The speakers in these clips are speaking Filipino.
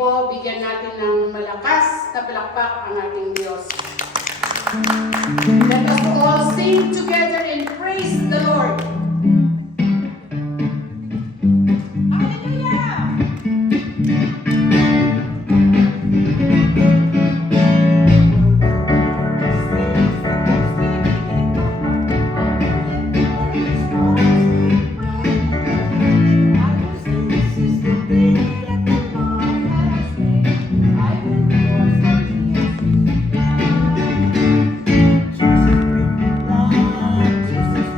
po, bigyan natin ng malakas na palakpak ang ating Diyos. Let us all sing together and praise the Lord. Jesus,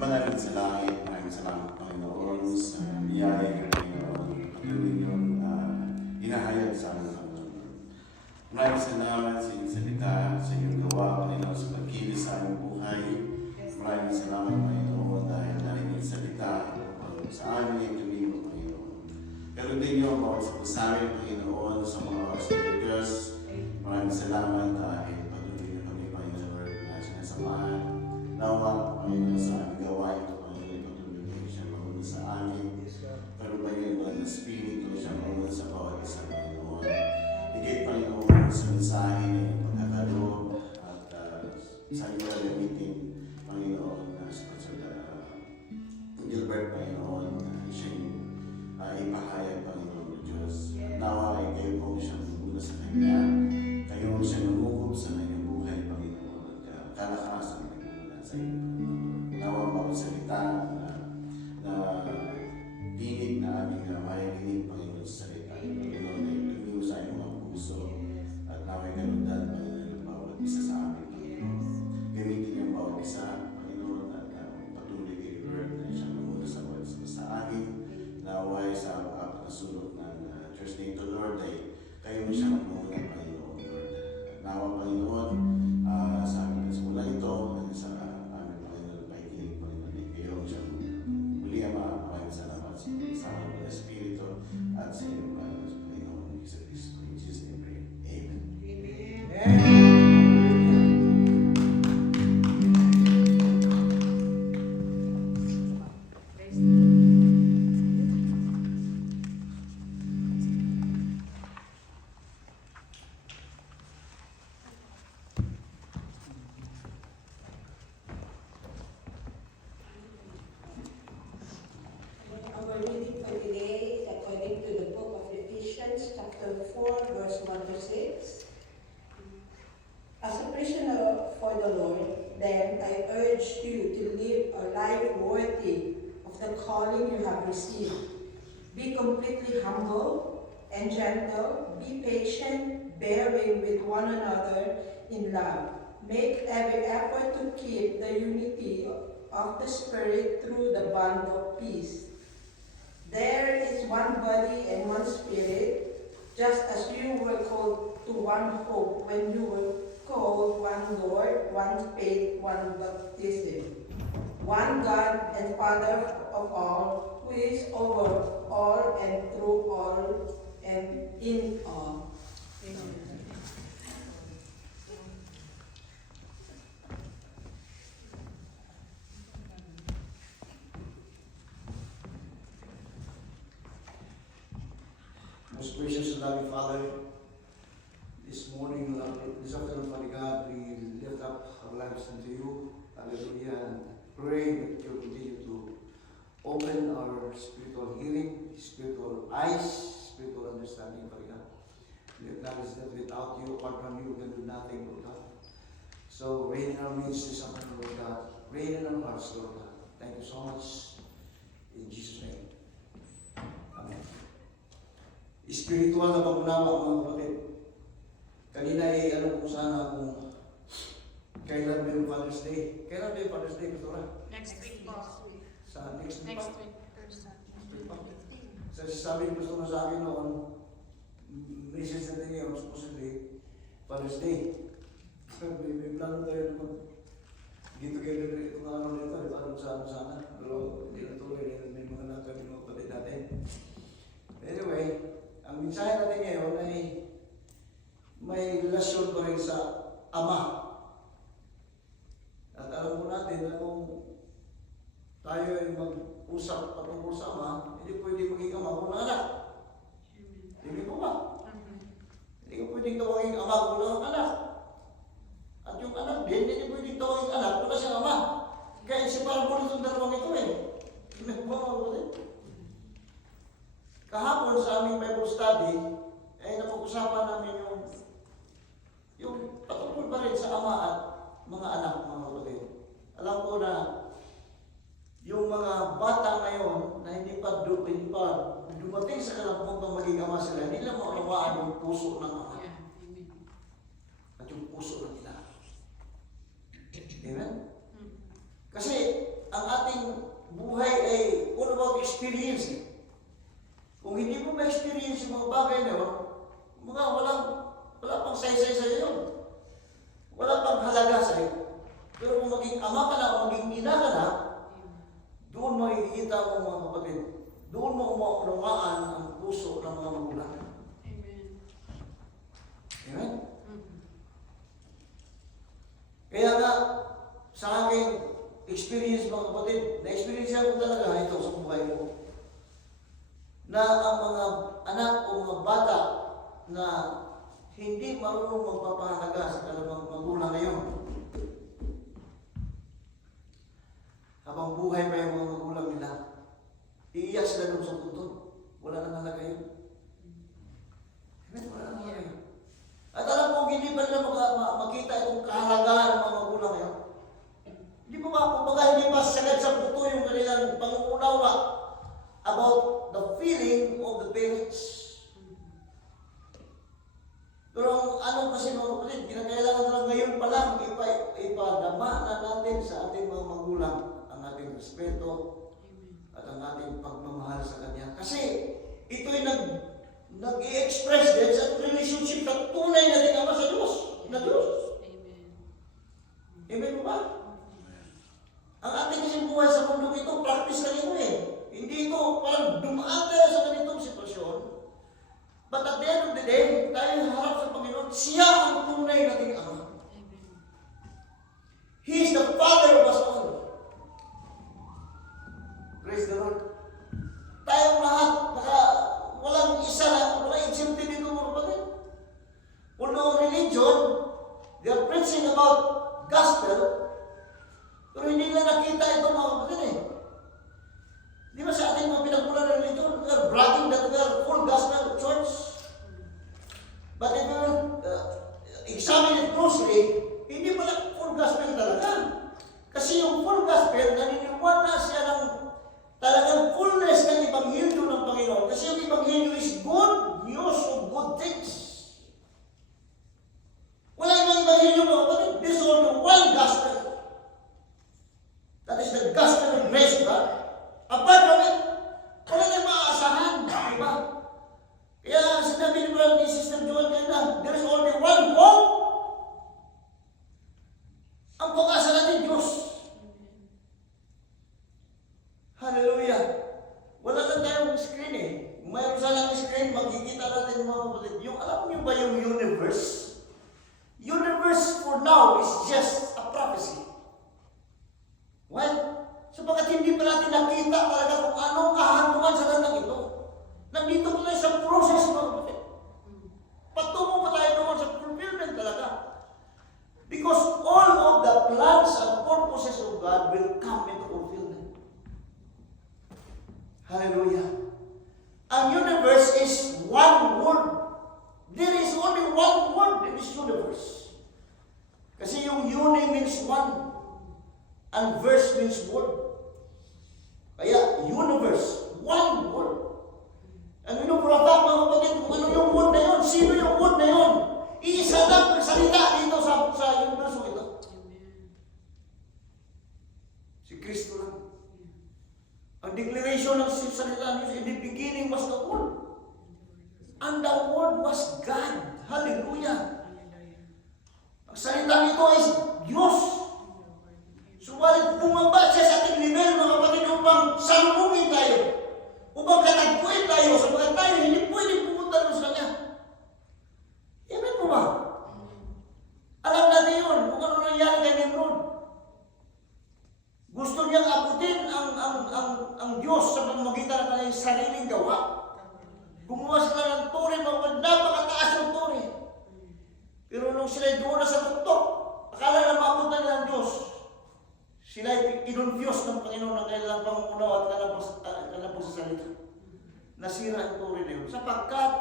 Ama namin sa langit, maraming salamat Panginoon sa biyaya ng Panginoon. Patuloy niyong hinahayag sa amin Panginoon. Maraming salamat sa iyong salita, sa iyong gawa, Panginoon, sa pagkilos sa aming buhay. Maraming salamat Panginoon dahil iyong salita sa amin ay tumigo Panginoon. Pero din niyo ang bawat sa pusamin Panginoon sa mga oras ng Diyos. Maraming salamat dahil patuloy niyo kami Panginoon na sinasamahan. Nawa Panginoon sa aming gawain ito, Panginoon, patuloy kayo siya mauna sa amin. Pero Panginoon, na Espiritu siya mauna sa bawat isa, Panginoon. Higit, Panginoon, sa mensahe na iyong pagkakaloob at sa iyong gamitin, Panginoon, sa Gilbert, Panginoon, siyang ipahayag, Panginoon, Diyos. Nawa ay kayo po siyang muna sa Kanya. Kayo siyang namukog sa kanyang buhay, Panginoon, at kalakasan sa iyo. Nawa bawat salita na pinig na aming makikinig, Panginoon, sa salita. Panginoon, ay tumiyo sa iyong mga puso at nawa'y kalundan, Panginoon, ng bawat isa sa amin, Panginoon. Gamitin niyo ang bawat isa, Panginoon, at patuloy kay Lord na siya mamuna sa bawat isa sa amin. Nawa'y sa kasulot ng Thursday to Lord ay kayo siya mamuna, Panginoon, Lord. Nawa, Panginoon, sa amin sa mula ito, sa muli, Ama, maraming salamat sa kasama ng Espiritu at sa iyong I urge you to live a life worthy of the calling you have received. Be completely humble and gentle. Be patient, bearing with one another in love. Make every effort to keep the unity of the Spirit through the bond of peace. There is one body and one Spirit, just as you were called to one hope when you were called, one Lord, one faith, one baptism. One God and Father of all, who is over all and through all and in all. Amen. Most gracious and loving Father, this morning, this afternoon, Father God, we lift up our lives unto you. Hallelujah. And pray that you continue to open our spiritual hearing, spiritual eyes, spiritual understanding, Father God. We acknowledge that without you, apart from you, we can do nothing, Lord God. So reign in our midst this afternoon, Lord God. Reign in our hearts, Lord God. Thank you so much. In Jesus' name. Amen. Spiritual na pag-unawa, mga kapatid. Kanina ay alam ko sana kung kailan ba yung Father's Day. Kailan ba yung Father's Day, Pastora? Next week po. Sa next week Next pa? week. Sa sabi ko Pastora sa akin noon, message natin ngayon, supposedly, Father's Day. May plano tayo naman. Get together ito na ano dito, di ba? Sana. Pero hindi na tuloy, may mga nakakabing mga kapatid natin. Anyway, ang mensahe natin ngayon ay may relasyon pa rin sa Ama. At alam po natin na kung tayo ay mag-usap patungkol sa Ama, hindi pwede maging Ama kung anak. Hindi po ba? Hindi ko pwedeng tawagin Ama kung walang anak. At yung anak din, hindi pwedeng tawagin anak kung wala siyang Ama. Kaya separable po itong dalawang ito eh. Hindi po ba mga kapatid? Kahapon sa aming Bible study, ay napag-usapan namin yung patungkol pa rin sa Ama at mga anak, mga kapatid. Alam ko na yung mga bata ngayon na hindi pa dumating sa kalampong maging Ama sila, hindi lang maunawaan yung puso ng Ama at yung puso ng ina. Amen? Kasi ang ating buhay ay all about experience. Kung hindi mo ma-experience yung mga bagay na yun, wala pang saysay sa'yo yun. Wala pang halaga sa'yo. Pero kung maging ama ka na o maging ina ka na, doon makikita mo mga kapatid. Doon mo maunawaan ang puso ng mga magulang. Amen. Amen? Kaya nga, sa aking experience mga kapatid, na-experience ko talaga ito sa buhay ko. Na ang mga anak o mga bata na hindi marunong magpapahalaga sa kanilang magulang ngayon. Habang buhay pa yung mga magulang nila, iiyak sila doon sa punto. Wala nang halaga yun. Wala nang halaga yun. At alam mo, hindi pa nila makita itong kahalagahan ng mga magulang ngayon. Hindi pa sagad sa puto yung kanilang pangunawa about the feeling of the parents. Pero ano kasi mga kapatid, kinakailangan na ngayon pa lang ipadama na natin sa ating mga magulang ang ating respeto at ang ating pagmamahal sa Kanya. Kasi ito'y nag-i-express din sa relationship na tunay natin Ama sa Diyos. Na Diyos. Amen po ba? Ang ating kasi buhay sa mundo ito, practice lang ito eh. Hindi ito parang dumaan tayo sa ganitong sitwasyon. But at the end of the day, tayo harap sa Panginoon, siya ang tunay nating Ama. He is the Father of us all. Praise the Lord. Tayong lahat, walang isa na, walang exempted dito mga kapatid. Although religion, they are preaching about gospel, pero hindi nila nakita ito mga kapatid eh. Di ba sa ating mga pinagmulan ng religion, we are bragging that we are full gospel church. But if you examine it closely, hindi pala full gospel talaga. Panginoon. Kasi yung Ebanghelyo is good news of good things. Wala ibang Ebanghelyo mga kapatid. There's only one gospel. That is the gospel of grace of God. Apart from it, wala tayong maaasahan. Diba? Kaya sinabi ni Sister Joel kanina, there is only one hope. Ang pag-asa natin, Diyos. Hallelujah. Wala lang tayong screen eh. Kung mayroon sana ng screen, makikita natin mga kapatid. Yung, alam niyo ba yung universe? Universe for now is just a prophecy. Why? Sapagkat hindi pa natin nakita talaga kung anong kahantungan sa landang ito. Nandito pa tayo sa process mga kapatid. Patungo pa tayo doon sa fulfillment talaga. Because all of the plans and purposes of God will come into fulfillment. Hallelujah. Ang universe is one word. There is only one word in this universe. Kasi yung uni means one. And verse means word. Kaya universe, one word. And we know for a fact mga kapatid, kung ano yung word na yun, sino yung word na yun? Iisa lang salita dito sa universe ito. Si Kristo lang. Ang declaration ng salita niyo, in the beginning was the Word. And the Word was God. Hallelujah. Ang salita nito ay Diyos. Subalit bumaba siya sa ating level, mga kapatid, upang salubungin tayo. Upang katagpuin tayo, sabagat tayo hindi pwede pumunta doon sa Kanya. Amen po ba? Alam natin yun, kung ano nangyari kay Nimrod. Gusto niyang abutin ang Diyos sa pamamagitan ng kanyang sariling gawa. Gumawa sila ng tore, napakataas yung tore. Pero nung sila doon na sa tuktok, akala na maabutan nila ang Diyos. Sila kinonfuse ng Panginoon ng kailang pangunaw at kanilang pagsasalita. Nasira ang tore na yun. Sapagkat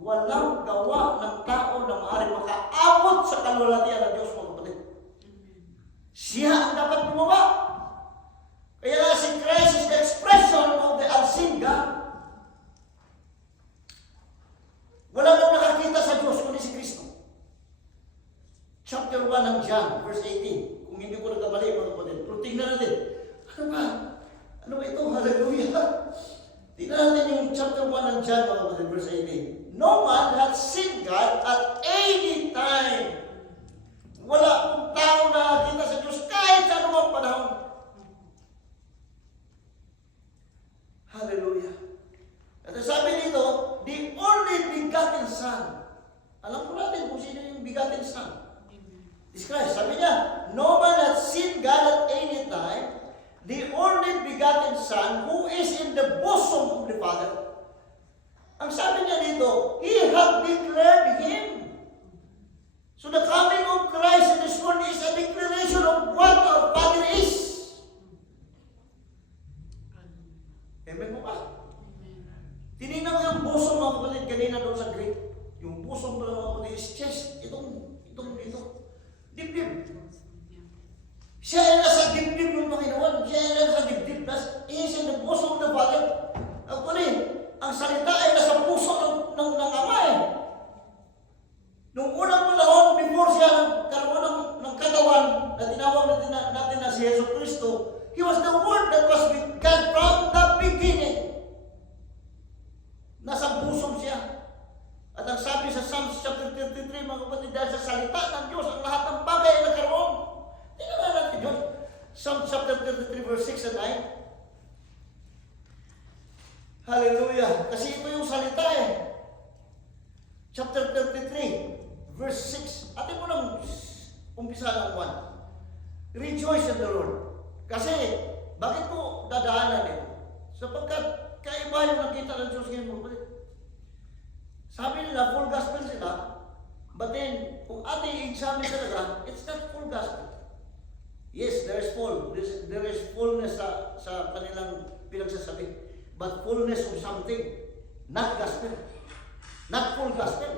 walang gawa ng tao na maaari makaabot sa kalwalhatian ng Diyos, mga kapatid. Siya ang dapat bumaba. Kaya si Christ is the expression of the unseen God. Wala nang nakakita sa Diyos kundi si Kristo. Chapter 1 ng John, verse 18. Kung hindi ko nagkamali, mga kapatid. Pero tingnan natin. Ano ba? Ano ba ito? Hallelujah. Tingnan natin yung chapter 1 ng John, mga kapatid, verse 18. No man hath seen God at any time. Wala kong tao na nakakita sa Diyos kahit sa anumang panahon. Hallelujah. At sabi dito, the only begotten Son. Alam ko natin kung sino yung begotten Son. It's Christ. Sabi niya, no man hath seen God at any time, the only begotten Son who is in the bosom of the Father. Ang sabi niya dito, He hath declared Him. So the coming of Christ in this world is a declaration of what our Father is. Amen mo ba? Tinignan ko yung bosom mga kapatid kanina doon sa Greek. Yung bosom doon mga kapatid is chest. Itong dibdib. Siya ay nasa dibdib ng Panginoon. Siya ay nasa dibdib. He is in the bosom of the Father. Actually, ang salita ay nasa puso ng Ama eh. Nung unang panahon, before siya nagkaroon ng katawan na tinawag natin na si Yesu Cristo, He was the Word that was with God from the beginning. Nasa puso siya. At ang sabi sa Psalms chapter 33, mga kapatid, dahil sa salita ng Diyos, ang lahat ng bagay ay nagkaroon. Tingnan natin yun. Psalms chapter 33, verse 6 and 9. Hallelujah. Kasi ito yung salita eh. Chapter 33, verse 6. Atin mo nang umpisa ng 1. Rejoice in the Lord. Kasi, bakit ko dadaanan ito? Sapagkat kaiba yung nakita ng Diyos ngayon mo. Sabi nila, full gospel sila. But then, kung ating examine talaga, it's not full gospel. Yes, there is full. There is fullness sa kanilang pinagsasabi. But fullness of something. Not gospel. Not full gospel.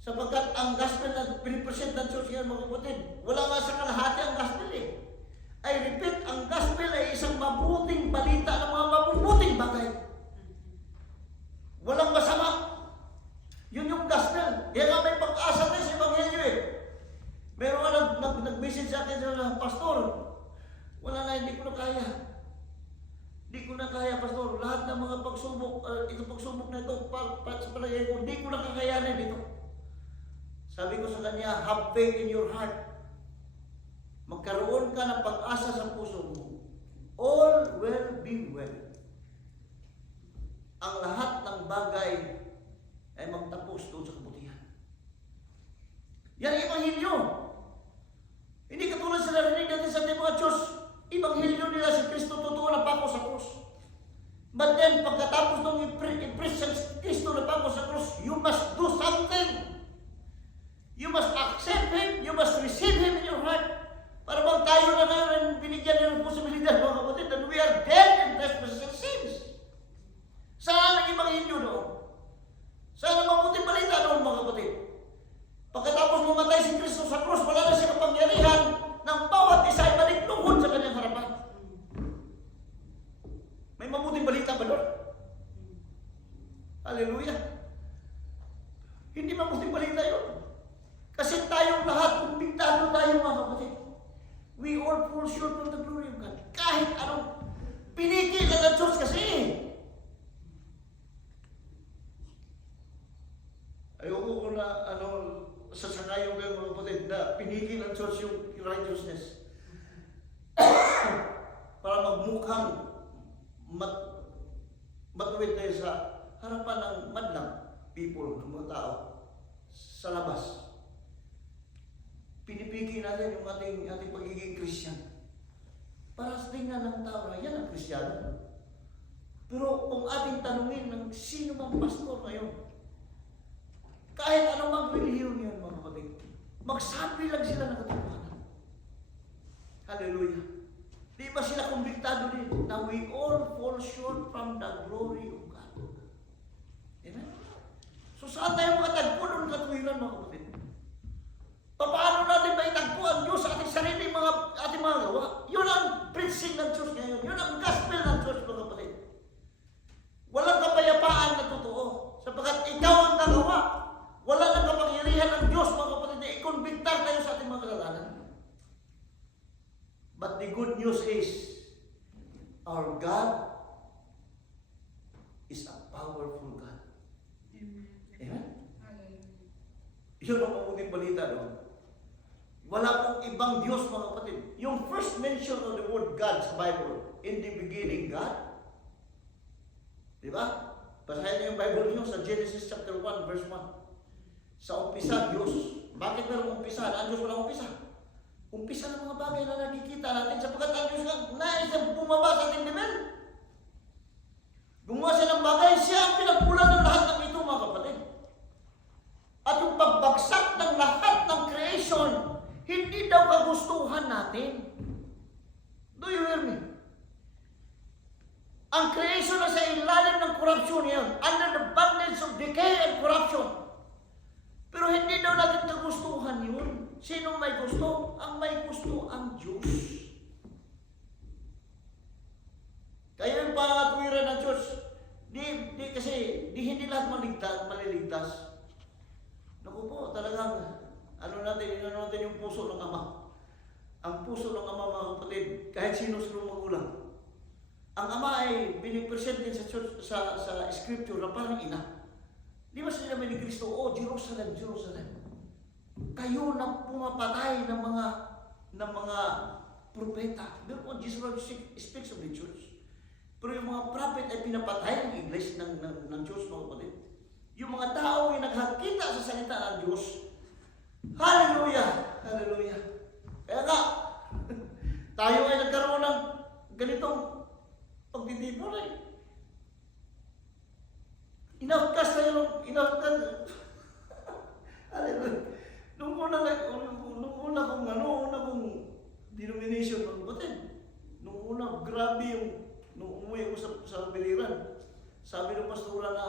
Sapagkat ang gospel na pinipresent ng Diyos ngayon, mga kapatid, wala nga sa kalahati ang gospel eh. I repeat, ang gospel ay isang mabuting balita ng mga mabubuting bagay. ng pastor. Wala na, hindi ko na kaya. Hindi ko na kaya, pastor. Lahat ng mga pagsubok, ito pagsubok na ito, sa palagay ko, hindi ko na kakayanin ito. Sabi ko sa kanya, have faith in your heart. Magkaroon ka ng pag-asa sa puso mo. All will be well. Ang lahat ng bagay ay magtapos doon sa kabutihan. Yan ang Ebanghelyo. Hindi katulad sa narinig natin sa ating mga Diyos. Ebanghelyo nila si Kristo, totoo na pako sa krus. But then, pagkatapos nung i-preach sa Kristo na pako sa krus, you must do something. You must accept Him. You must receive Him in your heart. Para bang tayo na ngayon binigyan niya ng posibilidad, mga kapatid, that we are dead in trespasses and sins. Saan ang Ebanghelyo doon? Saan ang mabuting balita doon, mga kapatid? Pagkatapos mamatay si Kristo sa krus, wala na siya kapangyarihan ng bawat isa ay maligluhod sa kanyang harapan. May mabuting balita ba doon? Hallelujah! Hindi mabuting balita yun. Kasi tayong lahat, kumpiktado tayo, mga kapatid. We all fall short of the glory of God. Kahit anong pinigil ka ng Diyos kasi. Ayoko ko na sasangayon kayo, mga kapatid, na pinigil ng Diyos yung righteousness. Para magmukhang matuwid tayo sa harapan ng madlang people, ng mga tao sa labas. Pinipigil natin yung ating pagiging Christian. Para sa tingnan ng tao na yan ang Kristiyano. Pero kung ating tanungin ng sino mang pastor ngayon, kahit anong mag-relihiyon yan, mga kapatid, magsabi lang sila ng katotohanan. Hallelujah. Di ba sila kumbiktado din na we all fall short from the glory of God? Amen? So saan tayo makatagpo ng katuwiran, mga kapatid? Paano natin maitagpo ang Diyos sa ating sarili, ating mga gawa? Yun ang preaching ng Diyos ngayon. Yun ang gospel ng Diyos, mga kapatid. Walang kapayapaan na totoo. Sapagkat ikaw ang kagawa. Wala nang kapangyarihan ng Diyos, mga kapatid, na ikonbiktar tayo sa ating mga kasalanan. But the good news is, our God is a powerful God. Amen? Yun ang mabuting balita doon. Wala pong ibang Diyos, mga kapatid. Yung first mention of the word God sa Bible, in the beginning, God. Di ba? Basahin niyo yung Bible niyo sa Genesis chapter 1, verse 1. Sa umpisa, Diyos. Bakit merong umpisa? Ang Diyos walang umpisa. Umpisa ng mga bagay na nakikita natin sapagkat ang Diyos nga nais na bumaba sa ating level. Gumawa siya ng bagay, siya ang pinagpulan ng lahat ng ito, mga kapatid. At yung pagbagsak ng lahat ng creation, hindi daw kagustuhan natin. Do you hear me? Ang creation na sa ilalim ng corruption yan, under the bondage of decay and corruption. Pero hindi daw natin kagustuhan yun. Sino may gusto? Ang may gusto ang Diyos. Kaya yung pangatwiran ng Diyos, hindi lahat maliligtas. Naku po, talagang, natin yung puso ng Ama. Ang puso ng Ama, mga kapatid, kahit sino-sino magulang. Ang Ama ay binipresent din sa church, sa scripture na parang ina. Di ba sila may ni Kristo, oh, Jerusalem, Jerusalem. Kayo na pumapatay ng mga propeta. Pero Jesus speaks of the church. Pero yung mga prophet ay pinapatay ng Iglesia ng Diyos, mga kapatid. Yung mga tao ay naghakita sa salita ng Diyos. Hallelujah! Hallelujah! Kaya nga, tayo ay nagkaroon ng ganitong pagtitipon ay. Inoutcast tayo, hallelujah. Nung una kong denomination, mga kapatid, nung una, grabe nung umuwi ko sa Biliran, sabi ng pastora na,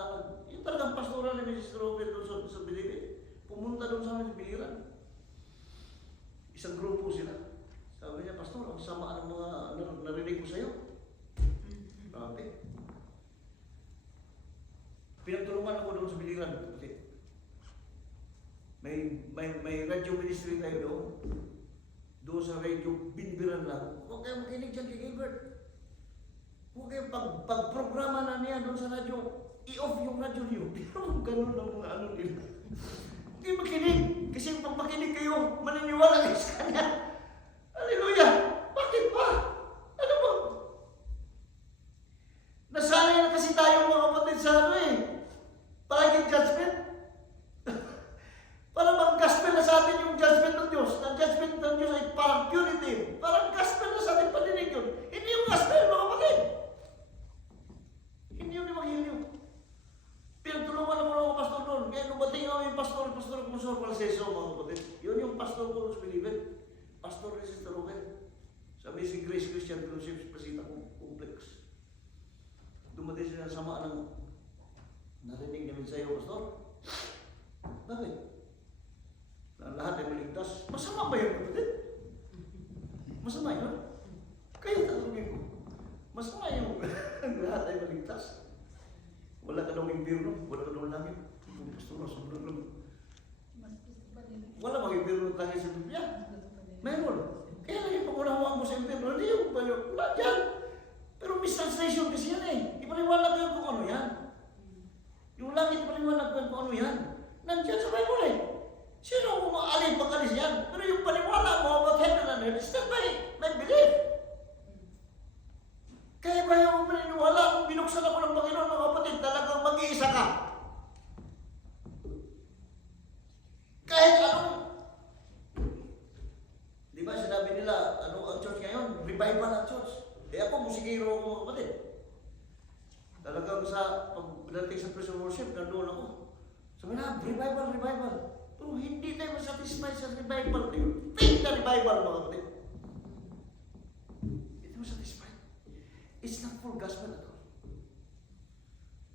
yung talagang pastora ni Mrs. Robert doon sa Biliran, pumunta doon sa amin sa Biliran. Isang grupo sila. Sabi niya, Pastor, ang sama ng mga narinig ko sa'yo. Grabe. Pinagtulungan ako doon sa Biliran. May radio ministry tayo doon. mo sa radio, binbiran lang. Huwag kayong makinig dyan kay Gilbert. Huwag kayong pag-programa na niya doon sa radyo, i-off yung radyo niyo. Pero ganun ang mga ano nila. Huwag kayong makinig. Kasi pag makinig kayo, maniniwala kayo sa kanya. Hallelujah! Bakit ba? Ano ba? Nasanay na kasi tayo mga kapatid sa ano eh. Palaging judgment. Parang mag-gospel na sa atin yung judgment ng Diyos. Ang judgment ng Diyos ay parang punitive. Parang gospel na sa ating paninig yun. Hindi yung gospel, mga kapatid. Hindi yun yung mag-heal. Pinagtulungan naman ako pastor doon. Kaya nung bating ako yung pastor Kusor Palseso, mga kapatid. Yun yung pastor ko sa Bilibid. Pastor ni Sister Robert. Sa Amazing Grace Christian Fellowship, Pasita Complex. Dumating sila sama ng narinig namin sa iyo, pastor. Bakit? Na lahat ay maligtas. Masama ba yun, kapatid? Masama yun? Kayo tatanungin ko. Masama yung lahat ay maligtas. Wala ka daw impirno, wala ka daw langit. Kung pastor na, sobrang lang. Wala bang impirno tayo sa Biblia? Meron. Kaya lang yung pag-unawaan mo sa impirno, hindi yung wala dyan. Pero mistranslation kasi yan eh. Ipaliwanag ko yung kung ano yan. Yung langit, ipaliwanag ko yung kung ano yan. Nandiyan sa Bible eh. Sino ang umaalin pag-alis yan? Pero yung paniwala mo about heaven and earth is not my belief. Kaya ba yung maniniwala kung binuksan ako ng Panginoon, mga kapatid, talagang mag-iisa ka? Kahit anong, di ba sinabi nila, ano ang church ngayon? Revival ang church. Eh ako, musikero ako, mga kapatid. Talagang sa pagdating sa praise and worship, nandoon ako. Sabi na, revival. Pero hindi tayo masatisfy sa revival na yun. Fake na revival, mga kapatid. Hindi tayo masatisfy. It's not for gospel at all.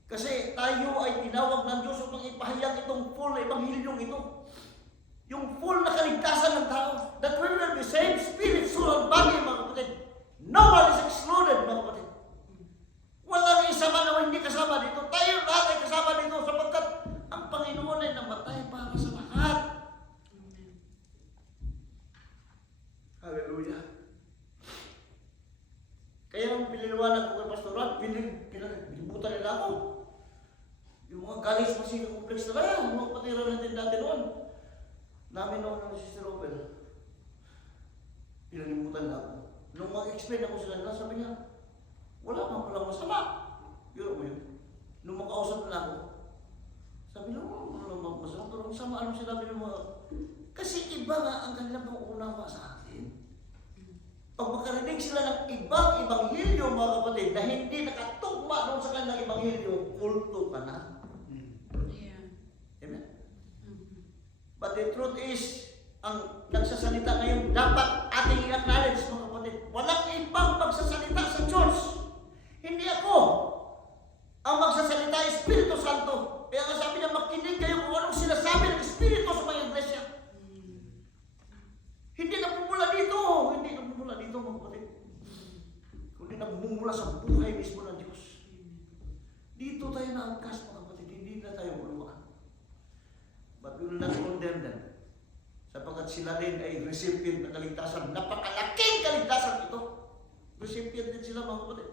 Kasi tayo ay tinawag ng Diyos upang ipahayag itong full na ebanghilyong ito. Yung full na kaligtasan ng tao. That we will be saved, spirit, soul, and body, mga kapatid. No one is excluded, mga kapatid. Walang isa man na hindi kasama dito. Tayo lahat ay kasama dito sapagkat ang Panginoon ay namatay para sa lahat. Hallelujah. Kaya nung piniliwanag ko kay Pastor Rod, pinibutan nila ako. Yung mga galing sa Pasita Complex na yan, mga patira natin dati noon. Namin noon ng Sister Robert. Pinalimutan na ako. Nung mag-explain ako sila nila, sabi niya, wala man palang masama. Yun mo yun. Nung makausap na ako, sabi niya, wala man masama. Pero sama anong sinabi ng mga... Kasi iba nga ang kanilang pangunawa sa atin. Pag makarinig sila ng ibang ebanghelyo, mga kapatid, na hindi nakatugma doon sa kanilang ebanghelyo, kulto ka na. Yeah. Amen? But the truth is, ang nagsasalita ngayon, dapat ating i-acknowledge, mga kapatid. Walang ibang magsasalita sa Diyos. Hindi ako. Ang magsasalita ay Espiritu Santo. Kaya nga sabi niya, makinig kayo kung anong sinasabi ng Espiritu sa mga iglesia. Hindi nagmumula dito. Hindi nagmumula dito, mga kapatid. Kundi nagmumula sa buhay mismo ng Diyos. Dito tayo naangkas, mga kapatid. Hindi na tayo muluan. But we will not condemn them. Sapagkat sila din ay recipient ng kaligtasan. Napakalaking kaligtasan ito. Recipient din sila, mga kapatid.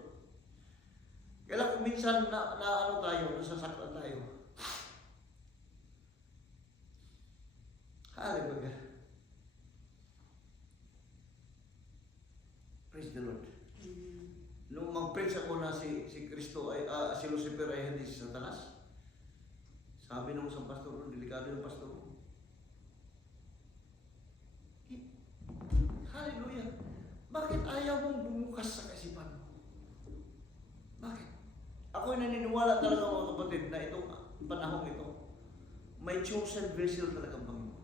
Kaya lang kung minsan na ano tayo, nasasaktan tayo. Hallelujah. Praise the Lord. Nung mag-preach ako na si Kristo ay si Lucifer ay hindi si Satanas. Sabi nung isang pastor, delikado yung pastor ko. Hallelujah. Bakit ayaw mong bumukas sa kaisipan mo? Bakit? Ako'y naniniwala talaga, mga kapatid, na itong panahon ito, may chosen vessel talaga ang Panginoon.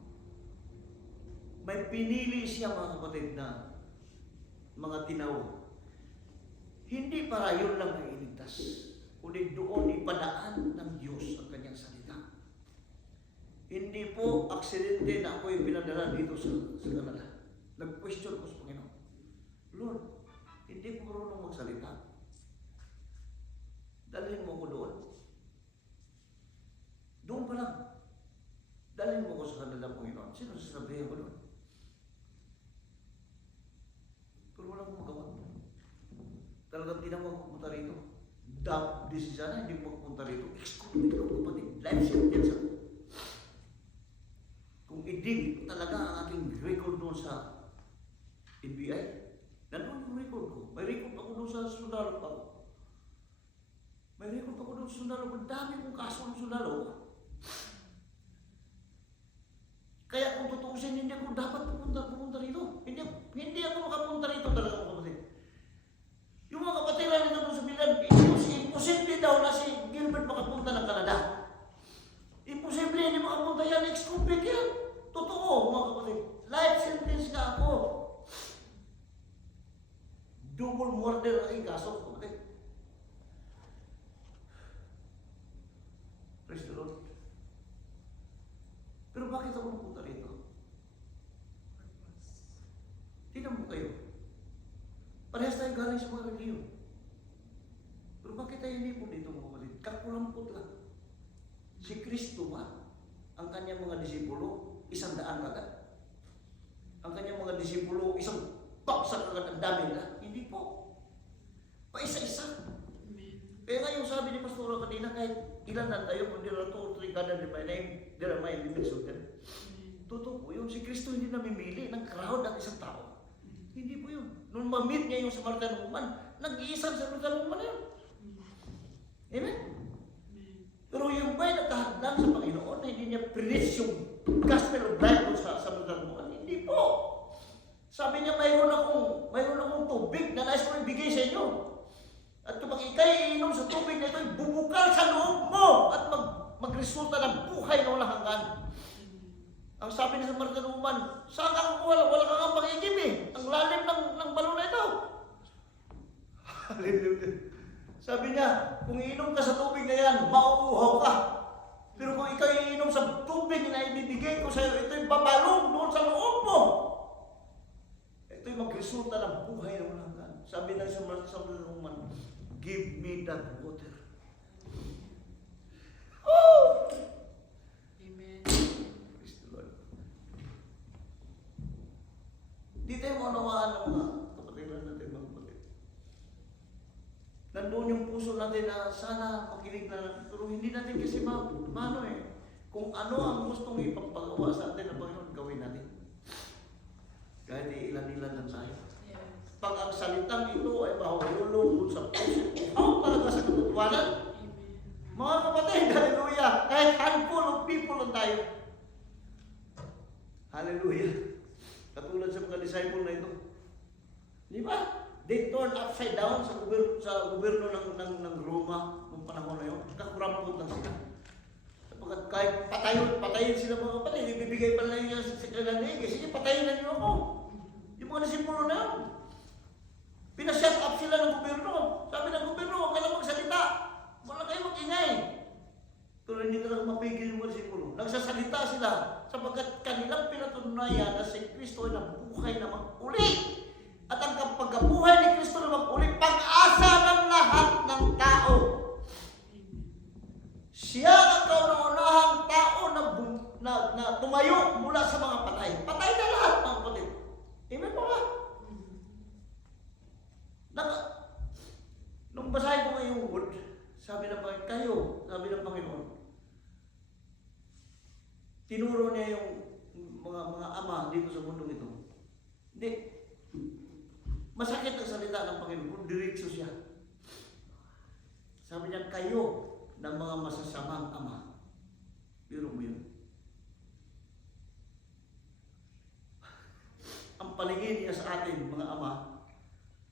May pinili siya, mga kapatid, na mga tinawag. Hindi para yun lang ang iligtas, kundi doon ipadaan ng Diyos ang kanyang salita. Hindi po aksidente na ako'y pinadala dito sa Canada. Nag-question ko sa Panginoon, Lord, hindi ko marunong magsalita. Dalhin mo ko doon. Doon pa lang. Dalhin mo ko sa Canada, Panginoon. Sino sasabihin ko doon? talagang tinawag pupunta rito. Decision na, hindi mo pupunta rito. Excommunicate ako kapatid. Life sentence ako. Kung i-dig talaga ang aking record doon sa NBI, nandun yung record ko. May record ako doon sa sundalo pa. May record ako doon sa sundalo. Ang dami kong kaso ng sundalo. Kaya kung tutuusin, hindi ako dapat pupunta rito. Hindi ako makapunta rito talaga mga kapatid. Yung mga kapatid namin doon sa Milan, imposible daw na si Gilbert makapunta ng Canada. Imposible, hindi makapunta yan. Ex-convict yan. Totoo mga kapatid. Life sentence nga ako. Double murder ang aking kaso, kapatid. Praise the Lord. Pero bakit ako napunta rito? Tingnan mo kayo. Parehas tayo galing sa mga reliyon. Pero bakit tayo hindi po dito mga kapatid? Kakulampot lang. Si Kristo ba? Ang kanyang mga disipulo, 100 agad. Ang kanyang mga disipulo, isang baksak agad ang dami nila. Hindi po. Paisa-isa. Kaya nga yung sabi ni Pastora kanina, kahit ilan na tayo, kung there are 2 or 3 gathered in my name, there are my living children. Totoo po yun. Si Kristo hindi namimili ng crowd at isang tao. Hindi po yun. Nung ma-meet niya yung Samaritan woman, nag-iisang Samaritan woman na yun. Amen? Pero yung ba'y nagkahadlang sa Panginoon na hindi niya preach yung gospel of life sa Samaritan woman? Hindi po. Sabi niya, mayroon akong tubig na nais ko ibigay sa inyo. At kapag ikay iinom sa tubig na ito, bubukal sa loob mo at magresulta ng buhay na walang hanggan. Ang sabi ni Samaritan woman, saan kang wala kang ang pag-igib eh. Ang lalim ng balon na ito. Hallelujah. Sabi niya, kung iinom ka sa tubig na yan, mauuhaw ka. Pero kung ikaw iinom sa tubig na ibibigay ko sa iyo, ito'y babalong doon sa loob mo. Ito'y magresulta ng buhay na walang hanggan. Sabi ng Samaritan woman, give me that water. Oh! Amen. Praise the Lord. Di tayo maunawaan ng mga kapatiran natin, mga kapatid. Nandun yung puso natin na sana makinig na, pero hindi natin kasi maano eh. Kung ano ang gustong ipapagawa sa atin ng Panginoon, gawin natin. Kahit ilan-ilan lang tayo. Yes. Pag ang salitang ito ay mahulog sa puso, talaga sa katotohanan. Amen. Mga kapatid, hallelujah, kahit handful of people lang tayo. Hallelujah. Katulad sa mga disciple na ito. Di ba? They turned upside down sa gobyerno ng Roma noong panahon na yun. Kakurampot lang sila. Sapagkat kahit patayin sila mga kapatid, ibibigay pa lang yung sa kanila. Sige, patayin na niyo ako. Yung mga disipulo na yun. Pinashut up sila ng gobyerno. Sabi ng gobyerno, huwag ka lang magsalita. Wala kayo mag-ingay. Pero hindi talaga mapigil yung mga disipulo. Nagsasalita sila sapagkat kanilang pinatunayan na si Kristo ay nabuhay na mag-uli. At ang pagkabuhay ni Kristo na mag-uli, pag-asa ng lahat ng tao. Siya ang kauna-unahang tao na tumayo mula sa mga patay. Patay na lahat mga kapatid. Amen po ba? Nung basahin ko ngayong word, sabi ng Panginoon, tinuro niya yung mga ama dito sa mundong ito. Hindi. Masakit ang salita ng Panginoon kung diretso siya. Sabi niya, kayo ng mga masasamang ama. Biro mo yun. Ang paligid niya sa atin, mga ama,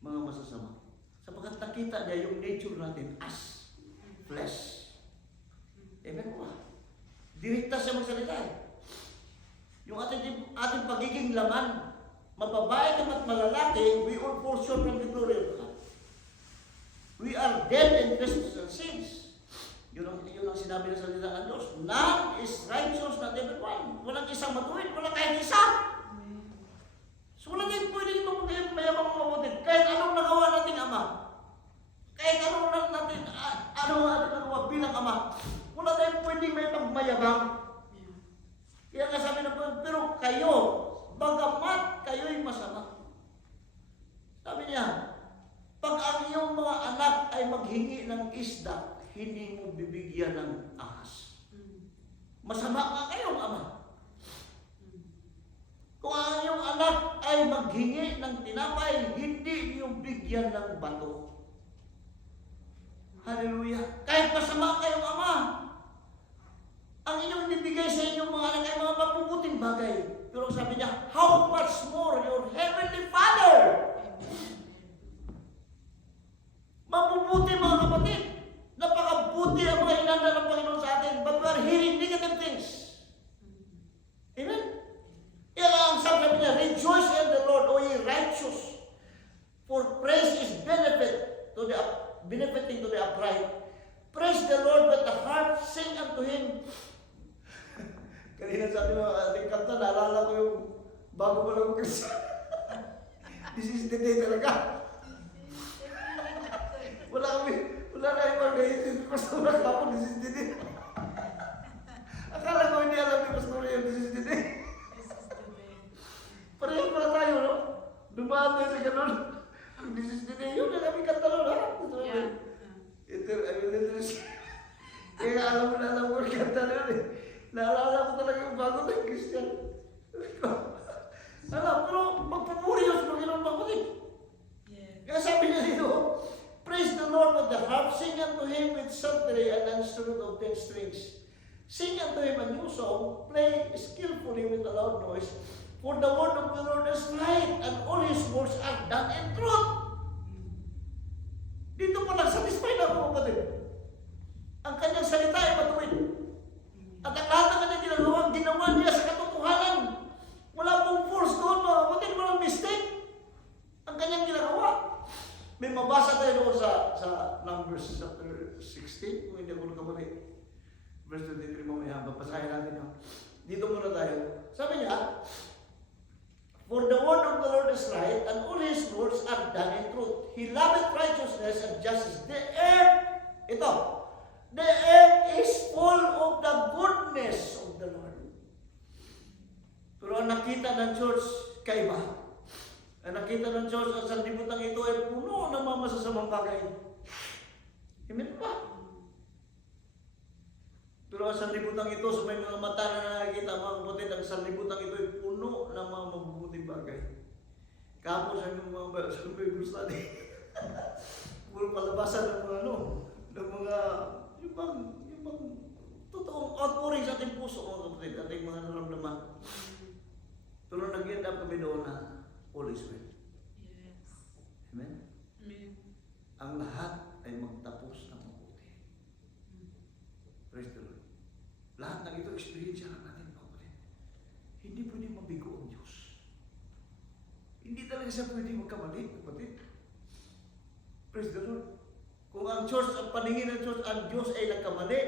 mga masasama. Sapagkat nakita niya yung nature natin as flesh. Amen po ba? Direkta siya magsalita eh. Yung ating pagiging laman, mababae at malalaki, we all portion from the glory of God. We are dead in trespasses and sins. Yun ang sinabi ng salita ng Diyos. None is righteous, not everyone. Walang isang matuwid, walang kahit isa. So walang kayo pwede itong mayamang mamutid. Kahit anong nagawa nating ama. Kahit anong natin nagawa bilang ama. Wala tayong pwede may pagmayabang. Kaya nga sabi ng Panginoon, pero kayo, bagamat kayo'y masama. Sabi niya, pag ang iyong mga maghingi ng isda, hindi mo bibigyan ng ahas. Masama ka kayong ama. Kung ang iyong anak ay maghingi ng tinapay, hindi niyo bigyan ng bato. Hallelujah. Kahit masama kayong ama, ang inyong ibibigay sa inyong mga anak ay mga mapuputing bagay. Pero sabi niya, how much more your heavenly Father? Mapuputi mga kapatid. Napakabuti ang mga inanda ng Panginoon sa atin. But we are hearing negative things. Amen? Kaya ang sabi niya, rejoice in the Lord, O ye righteous. For praise is benefiting to the upright. Praise the Lord with the heart, sing unto Him. Kanina sabi mo, ating kanta, naalala ko yung bago pa lang kasi. This is the day talaga. Wala na ibang gaitin. Pastor ako, this is the day. Akala ko hindi alam ni Pastor yung this is the day. Pareho pala tayo, no? Dumaan tayo sa ganun. This is the day. Yun na kami kanta nun, ha? Kaya alam mo yung kanta nun eh. Naalala ko talaga yung bago ng Christian. Pero magpupuri yung Panginoon bakit? Kaya sabi niya dito, praise the Lord with the harp, sing unto Him with psaltery and instrument of 10 strings. Sing unto Him a new song, play skillfully with a loud noise, for the word of the Lord is right, and all His words are done in truth. Dito po nagsatisfy na ako, kapatid. Ang kanyang salita ay matuwid. At ang lahat ng kanyang ginagawa, ginawa niya sa katotohanan. Wala pong force doon, mga kapatid, walang mistake. Ang kanyang ginagawa. May mabasa tayo doon sa Numbers chapter 16, kung hindi ako nagkamali. Verse 23 mamaya, babasahin natin yun. Dito muna tayo. Sabi niya, for the word of the Lord is right, and all His words are done in truth. He loveth righteousness and justice. The earth is full of the goodness of the Lord. Pero ang nakita ng church, kaiba. Ang nakita ng church, ang sanlibutan ito ay puno ng mga masasamang bagay. Amen ba? Pero ang sanlibutan ito, sa may mga mata na nakikita, mga kapatid, ang sanlibutan ito ay puno ng mga mabubuting bagay. Kapos ang mga Bible study. Puro palabasan ng mga ng mga yung bang totoong outpouring sa ating puso, mga kapatid, ating mga naramdaman. Pero nag-end up kami doon na all is well. Yes. Amen? Amen. Ang lahat ay magtapos ng mabuti. Praise the Lord. Lahat ng ito, experience lang natin, mga kapatid. Hindi pwede mabigo ang Diyos. Hindi talaga siya pwede magkamali, kapatid. Praise the Lord. Kung ang church, ang paningin ng church, ang Diyos ay nagkamali,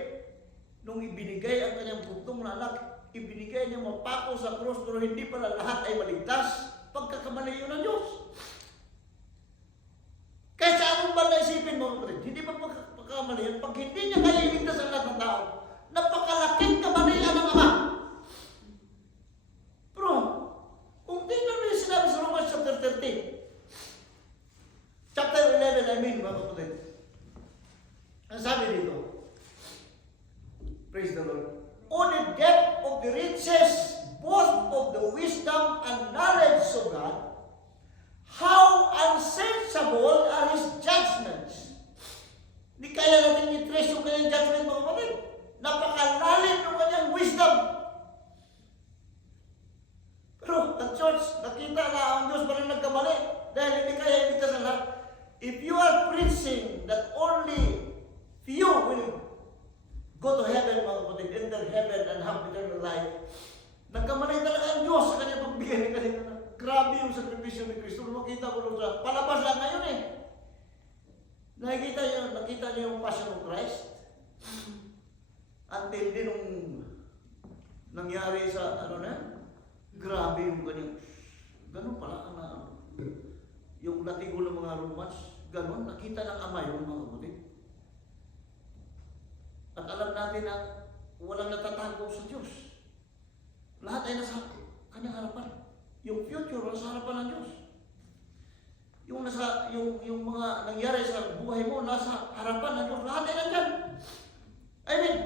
nung ibinigay ang kanyang buktong na anak, ibinigay niya mapako sa cross, pero hindi pala lahat ay maligtas, pagkakamali yun ng Diyos. Kaya sa anong ba naisipin mo, kapatid? Hindi pa pagkakamali yun. Pag hindi niya kaya iligtas ang lahat ng tao, napakalaking kamalian ng Ama. Pero, kung tingnan mo yung sinabi sa Romans chapter 13, chapter 11, mga kapatid. Ang sabi dito, praise the Lord. O the depth of the riches, both of the wisdom and knowledge of God, how unsearchable are His judgments. Di kaya natin i-trace yung kanyang judgment, mga kapatid. Napakalalim ng kanyang wisdom. Pero the church, nakita na ang Diyos pa rin nagkamali dahil hindi kaya iligtas ang lahat. If you are preaching that only few will go to heaven, mga kapatid, enter heaven and have eternal life, nagkamali talaga ang Diyos sa kanyang pagbigay ng kanyang anak. Grabe yung sakripisyo ni Kristo. Makita ko lang sa palabas lang ngayon eh. Nakita niyo yung Passion of Christ? Until din nung nangyari sa grabe yung kanyang, ganun pala yung latigo ng mga Romans, ganun, nakita ng Ama yun, mga kapatid. At alam natin na walang natatago sa Diyos. Lahat ay nasa kanyang harapan. Yung future nasa harapan ng Diyos. Yung mga nangyari sa buhay mo, nasa harapan ng Diyos, lahat ay nandyan. I mean,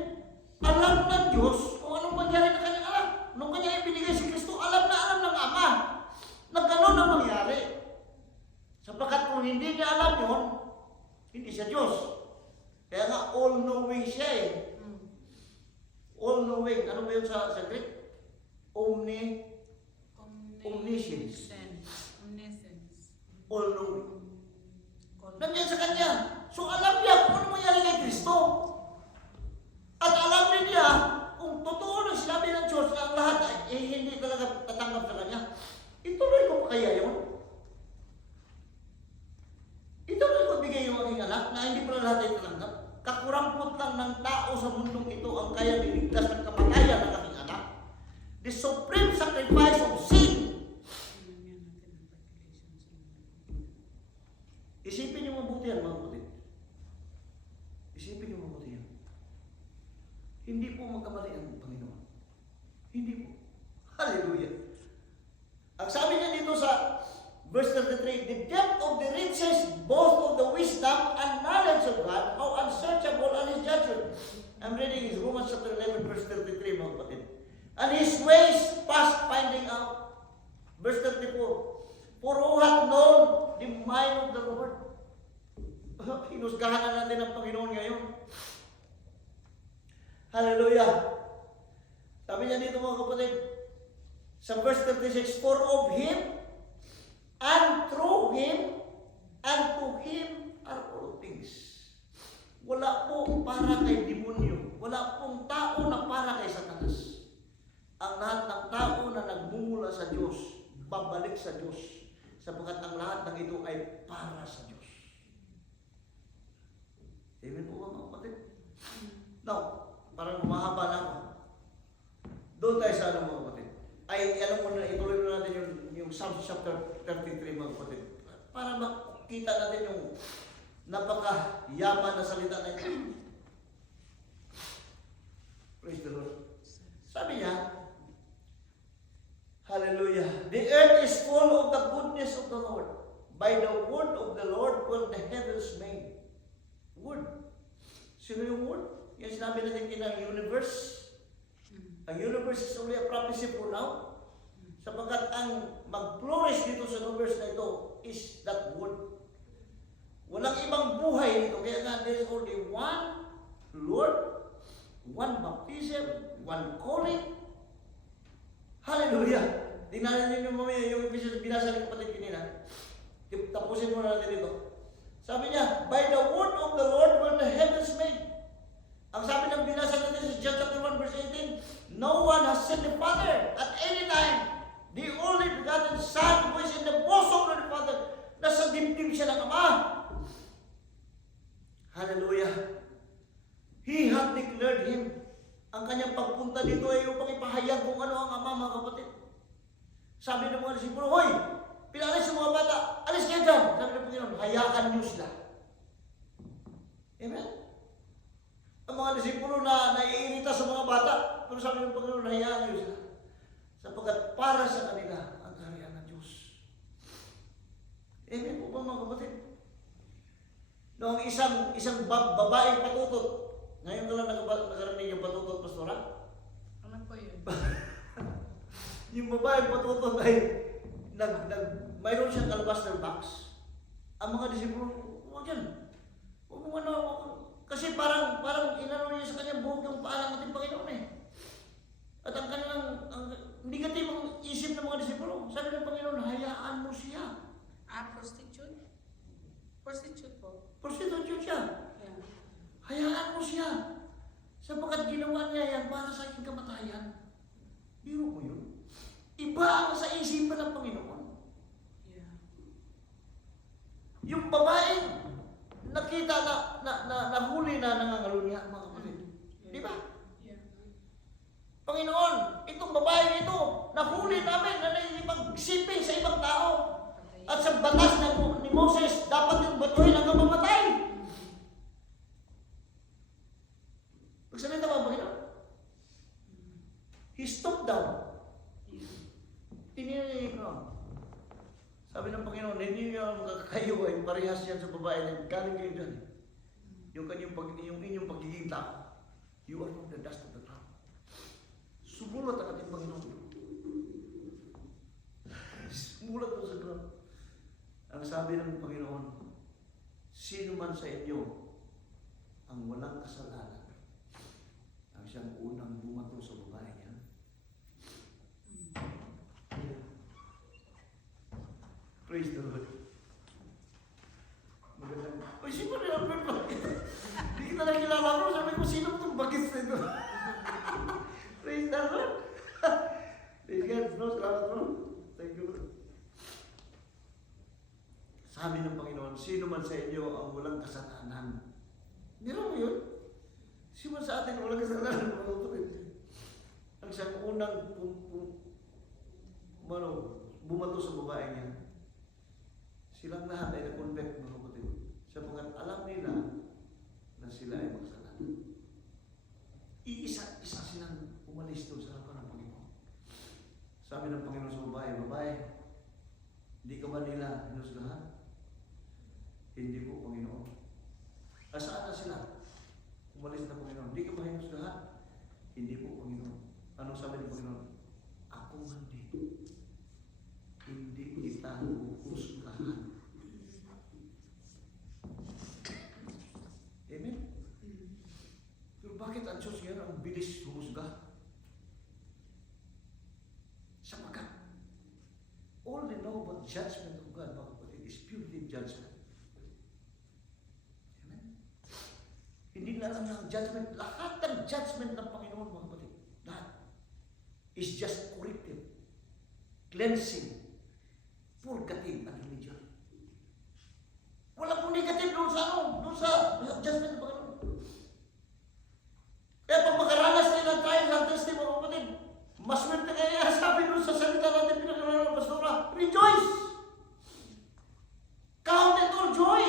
alam ng Diyos kung anong mangyari na kanyang anak. Nung kanya ibinigay si Kristo, alam ng Ama na gano'n ang mangyari. Sapagkat kung hindi niya alam yun, hindi siya Diyos. Kaya nga, all-knowing siya eh. All-knowing. Ano ba yun sa Greek? Omniscience. All-knowing. Nandiyan sa kanya. So alam niya kung ano mangyari kay Kristo. At alam din niya kung totoo na sinabi ng Diyos na ang lahat ay hindi talaga tatanggap sa kanya. Ituloy ko pa kaya yun? Ituloy ko bigay yung aking anak na hindi pala lahat ay tatanggap. Kakurampot lang ng tao sa mundong ito ang kaya niligtas ng kamatayan ng aking anak. The supreme sacrifice of sin. Isipin niyo mabuti yan, mga kapatid. Isipin niyo mabuti yan. Hindi po magkamali ang Panginoon. Hindi po. Hallelujah. Ang sabi niya dito sa verse 33, the depth of the riches, both of the wisdom and knowledge of God, how unsearchable are His judgment. I'm reading is Romans chapter 11, verse 33, mga kapatid. And His ways past finding out. Verse 34, for who hath known the mind of the Lord? Hinusgahan na natin ang Panginoon ngayon. Hallelujah. Sabi niya dito, mga kapatid, sa verse 36, for of Him, and through Him, and to Him are all things. Wala po para kay demonyo. Wala pong tao na para kay Satanas. Ang lahat ng tao na nagmumula sa Diyos, babalik sa Diyos. Sapagkat ang lahat ng ito ay para sa Diyos. Amen po ba, mga kapatid? Now, parang humahaba na ako. Doon tayo sa mga kapatid. Ay, alam mo na, ituloy na natin yung Psalms chapter 33, mga kapatid. Para makita natin yung napaka-yaman na salita na ito. Praise the Lord. Sabi niya, hallelujah. The earth is full of the goodness of the Lord. By the word of the Lord were the heavens made. Word. Sino yung word? Yung sinabi natin kinang universe. Ang universe is only a prophecy for now. Sapagkat ang mag-flourish dito sa universe na ito is that word. Walang ibang buhay dito. Kaya nga, there is only one Lord, one baptism, one calling. Hallelujah! Tingnan niyo mamaya yung binasa ng kapatid kanina. Tapusin muna natin ito. Sabi niya, by the word of the Lord were the heavens made. Ang sabi ng binasa natin sa John chapter 1 verse 18, no one has seen the Father at any time. The only begotten Son who is in the bosom of the Father. Nasa dibdib siya ng Ama. Hallelujah. He hath declared Him. Ang kanyang pagpunta dito ay upang ipahayag kung ano ang Ama, mga kapatid. Sabi ng mga disipulo, hoy, pinalis yung mga bata, alis kayo dyan. Sabi ng Panginoon, hayaan niyo sila. Amen? Ang mga disipulo na naiirita sa mga bata, pero sabi ng Panginoon, hayaan niyo sila. Sapagkat para sa kanila ang kaharian ng Diyos. Amen po ba, mga kapatid? Noong isang babaeng patutot, ngayon ka lang nakarinig yung patutot, Pastora? Ano po yun? Yung babaeng patutot ay mayroon siyang alabaster box. Ang mga disipulo, huwag yan. Huwag mo ano, kasi parang inano niya sa kanya buhok yung paa ng ating Panginoon eh. At ang kanilang negatibong isip ng mga disipulo, sabi ng Panginoon, hayaan mo siya. Prostitute? Prostitute po. Prostitute siya. Yeah. Hayaan mo siya. Sapagkat ginawa niya yan para sa aking kamatayan. Biro mo yun. Iba ang sa isipan ng Panginoon. Yeah. Yung babaeng nakita na nahuli na nangangalunya, mga kapatid. Di ba? Yeah. Panginoon, itong babaeng ito, nahuli namin na naipagsipi sa ibang tao. At sa batas ni Moses, dapat yung batuhin hanggang mamatay. Pagsalita ba, Panginoon? He stooped down. Tinignan niya yung Panginoon. Sabi ng Panginoon, hindi niyo iyo ay parehas yan sa babae na galing kayo dyan. Yung inyong pagiging tao. You are from the dust of the ground. Sumulat ang ating Panginoon. Sumulat po sa ground. Ang sabi ng Panginoon, sino man sa inyo ang walang kasalanan, ang siyang unang bumato sa babae niya. Praise the Lord. Magandang, ay, sino rin ang bakit? Hindi kita lang kilala ko. Sabi ko, sino itong bakit sa ito? Praise the Lord. Praise God. No, salamat bro. Thank you, Lord. Sabi ng Panginoon, sino man sa inyo ang walang kasalanan. Niro mo yun? Sino man sa atin walang kasalanan? Ang siyang unang bumato sa babae niya, silang lahat ay na-convict, mga kapatid. Sapagkat alam nila na sila ay makasalanan. Iisa-isa silang umalis doon sa harapan ng Panginoon. Sabi ng Panginoon sa babae, babae, hindi ka ba nila hinusgahan? Hindi po, Panginoon. Saan na sila? Umalis na Panginoon. Hindi ka ba hinusgahan? Hindi po, Panginoon. Anong sabi ng Panginoon? Ako man dito. Hindi kita huhusgahan. Amen? Pero bakit ang Diyos ngayon ang bilis humusga? Sapagkat all they know about judgment of God, mga kapatid, is purely judgment. Amen? Hindi na alam ng judgment. Lahat ng judgment ng Panginoon, mga kapatid, lahat is just corrective, cleansing, purgative, and religion. Wala pong negative doon sa doon sa judgment ng Panginoon. Kaya pag makaranas tayo ng trial and testing, mga kapatid, maswerte kaya sabi doon sa salita natin pinag-aralan ng pastora, rejoice! Count it all joy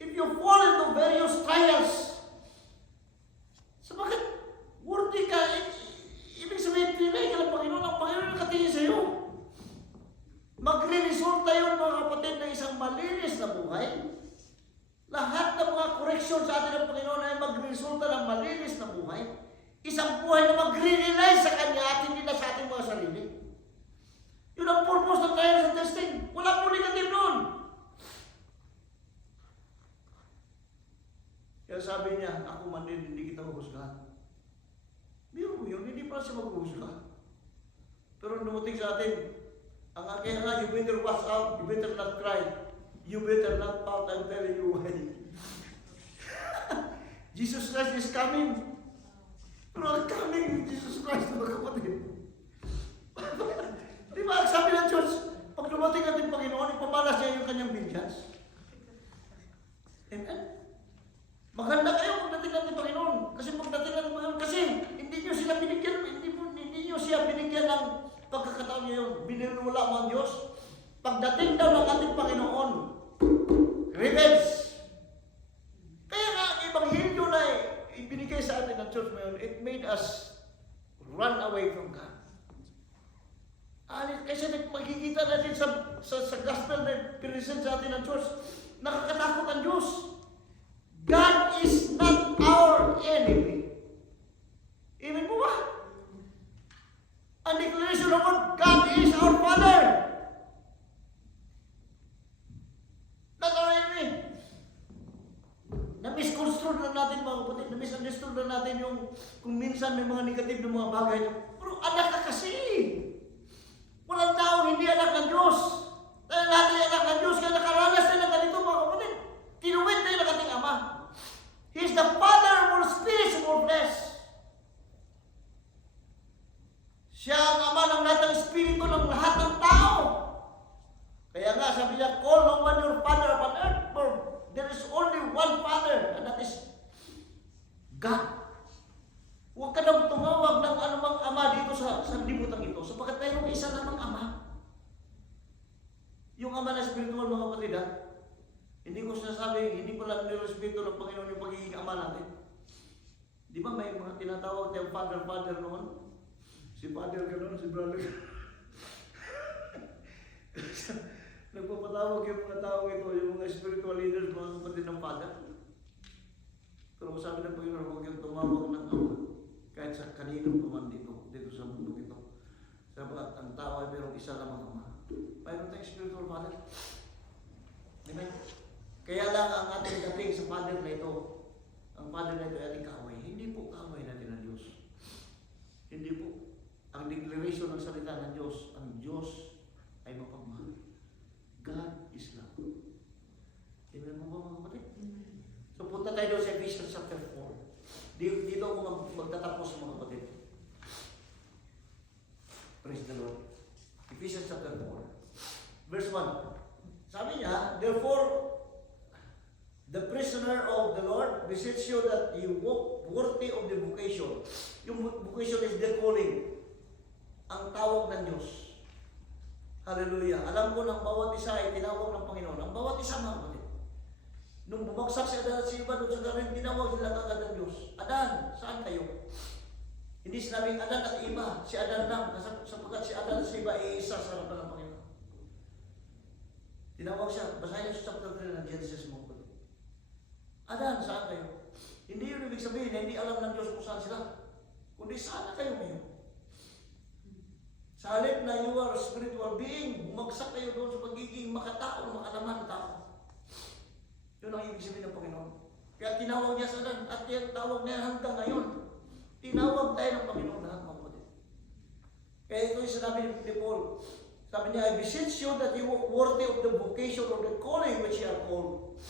if you fall into various trials. So bakit worthy ka? Ibig sabihin, pinay ka ng Panginoon, ang Panginoon nakatingin sa iyo. Magre-resulta yun, mga kapatid, na isang malinis na buhay. Lahat ng mga correction sa atin ng Panginoon ay magre-resulta ng malinis na buhay. Isang buhay na magre-rely sa Kanya at hindi na sa ating mga sarili. Yun ang purpose ng trials and testing. Wala po negative nun. Kaya sabi niya, ako man din, hindi kita huhusgahan. Biro mo yun, hindi pa siya maghuhusga. Pero dumating sa atin, ang kaya nga, you better watch out, you better not cry, you better not pout, I'm telling you why. Jesus Christ is coming. Pero ang coming ni Jesus Christ, mga kapatid. Di ba, ang sabi ng Diyos, pag dumating natin Panginoon, ipamalas niya yung kanyang vengeance. Amen? Maganda kayo pagdating natin Panginoon. Kasi pagdating natin Panginoon, kasi hindi nyo sila binigyan, hindi nyo siya binigyan ng pagkakataon ngayon. Binirula mo ang Diyos. Pagdating daw ng ating Panginoon, revenge. Kaya nga, ang Ebanghelyo na ibinigay sa atin ng church ngayon, it made us run away from God. Kasi magkikita natin sa gospel na present sa atin ng church, nakakatakot ang Diyos. God is not our enemy. Amen po ba? Ang declaration of God is our Father. Not our enemy. Na-misconstrued na natin, mga kapatid. Na-misunderstood na natin yung kung minsan may mga negative na mga bagay. Pero anak ka kasi. Walang tao hindi anak ng Diyos. Dahil natin anak ng Diyos, kaya nakaranas tayo ng ganito, mga kapatid. Tinuwid tayo ng ating Ama. He is the Father of all spirits of all flesh. Siya ang Ama ng lahat ng espiritu ng lahat ng tao. Kaya nga, sabi niya, call no man your Father upon earth, for there is only one Father, and that is God. Huwag ka nang tumawag ng anumang Ama dito sa libutan ito, sapagkat mayroong isa lamang Ama. Yung Ama na spiritual, mga kapatid, ha? Hindi ko sinasabi, hindi ko lang nirespeto ng Panginoon yung pagiging Ama natin. Di ba may mga tinatawag tayong Father noon? Si Father gano'n, si Brother. Nagpapatawag yung mga tao ito, yung mga spiritual leaders, mga kapatid ng Father. Pero sabi ng Panginoon, huwag yung tumawag ng Ama. Kahit sa kanino pa man dito sa mundo ito. Sabat ang tao ay mayroong isa lamang Ama. Mayroon tayong spiritual Father. Amen. Kaya lang ang ating dating sa Father na ito, ang Father na ito ay ating kaaway. Hindi po kaaway natin ang Diyos. Hindi po. Ang declaration ng salita ng Diyos, ang Diyos ay mapagmahal. God is love. Tingnan mo ba mga kapatid? So punta tayo doon sa Ephesians chapter 4. Dito ako magtatapos mga kapatid. Praise the Lord. Ephesians chapter 4. Verse 1. Sabi niya, therefore, the prisoner of the Lord beseech you that you walk worthy of the vocation. Yung vocation is the calling. Ang tawag ng Diyos. Hallelujah. Alam ko ng bawat isa ay tinawag ng Panginoon. Ang bawat isa mga kapatid. Nung bumagsak si Adan at si Eva doon sa garin, tinawag sila kagad ng Diyos. Adan, saan kayo? Hindi sinabing Adan at Eva. Si Adan lang. Sapagkat si Adan at si Eva ay isa sa harapan ng Panginoon. Tinawag siya. Basahin niyo sa chapter 3 ng Genesis mga kapatid. Adan, saan kayo? Hindi yun ibig sabihin na hindi alam ng Diyos kung saan sila. Kundi saan kayo ngayon? Sa halip na you are a spiritual being, bumagsak kayo doon sa pagiging makatao, makalaman na tao. Yun ang ibig sabihin ng Panginoon. Kaya tinawag niya sa Adan at tawag niya hanggang ngayon. Tinawag tayo ng Panginoon lahat mga kapatid. Kaya ito yung sinabi ni Paul. Sabi niya, I beseech you that you walk worthy of the vocation of the calling which you are called.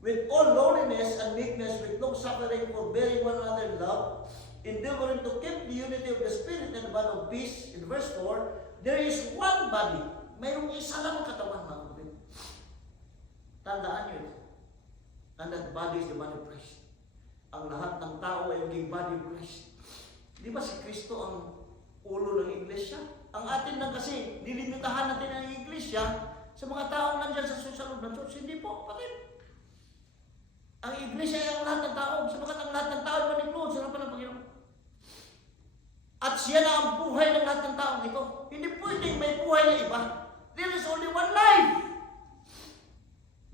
With all lowliness and meekness, with long suffering, forbearing one another in love, endeavoring to keep the unity of the Spirit and the bond of peace. In verse 4, there is one body. Mayroong isa lang ang katawan mga kapatid. Tandaan nyo ito. And that body is the body of Christ. Ang lahat ng tao ay maging body of Christ. Di ba si Kristo ang ulo ng iglesia? Ang atin lang kasi, nilimitahan natin ang iglesia sa mga taong nandyan sa loob ng church. Hindi po, kapatid. Ang iglesia ay ang lahat ng tao. Sabagat ang lahat ng tao ay maniklod sa harapan ng Panginoon. At siya na ang buhay ng lahat ng taong ito. Hindi pwedeng may buhay na iba. There is only one life.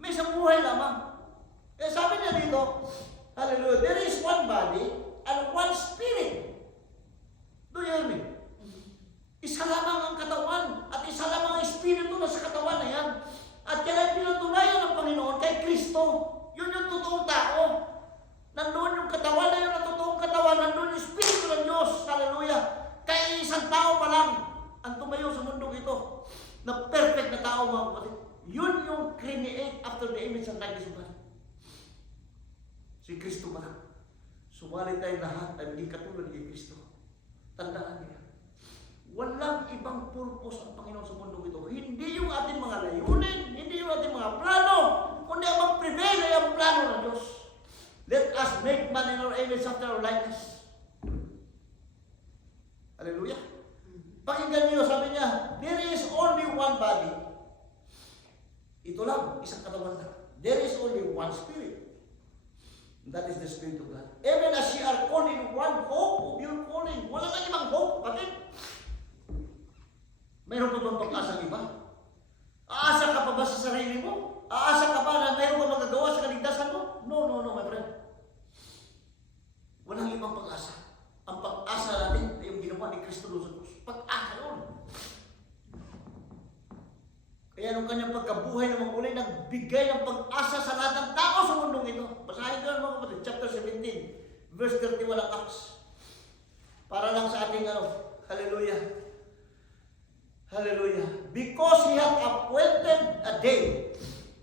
May isang buhay lamang. Kaya sabi niya dito, hallelujah, there is one body and one spirit. Do you hear me? Isa lamang ang katawan at isa lamang ang espiritu na sa katawan na yan. At yan ay pinatunayan ng Panginoon kay Kristo. Yun yung totoong tao. Nandun yung katawan na yun ang totoong katawan. Nandun yung espiritu ng Diyos. Hallelujah. Kaya isang tao pa lang ang tumayo sa mundong ito na perfect na tao mga kapatid. Yun yung create after the image and likeness of God. Si Kristo pa lang. Sumali tayo lahat ay maging katulad ni Kristo. Tandaan niya. Walang ibang purpose ang Panginoon sa mundo ito. Hindi yung ating mga layunin, hindi yung ating mga plano, kundi ang mag-prevail ay ang plano ng Diyos. Let us make man in our image after our likeness. Hallelujah. Pakinggan niyo, sabi niya, there is only one body. Ito lang, isang katawan lang. There is only one spirit. That is the Spirit of God. Even as ye are called in one hope of your calling. Wala na ibang hope, kapatid. Mayroon pa bang pag-asa ng iba? Aasa ka pa ba sa sarili mo? Aasa ka ba na mayroon ka magagawa sa kaligtasan mo? No, my friend. Walang ibang pag-asa. Ang pag-asa natin ay yung ginawa ni Kristo doon sa krus. Pag-asa yun. Kaya nung kanyang pagkabuhay na magulay, nagbigay ng pag-asa sa lahat ng tao sa mundong ito. Basahin ko mga kapatid, chapter 17, verse 31 ng Acts. Para lang sa ating hallelujah. Hallelujah. Because He hath appointed a day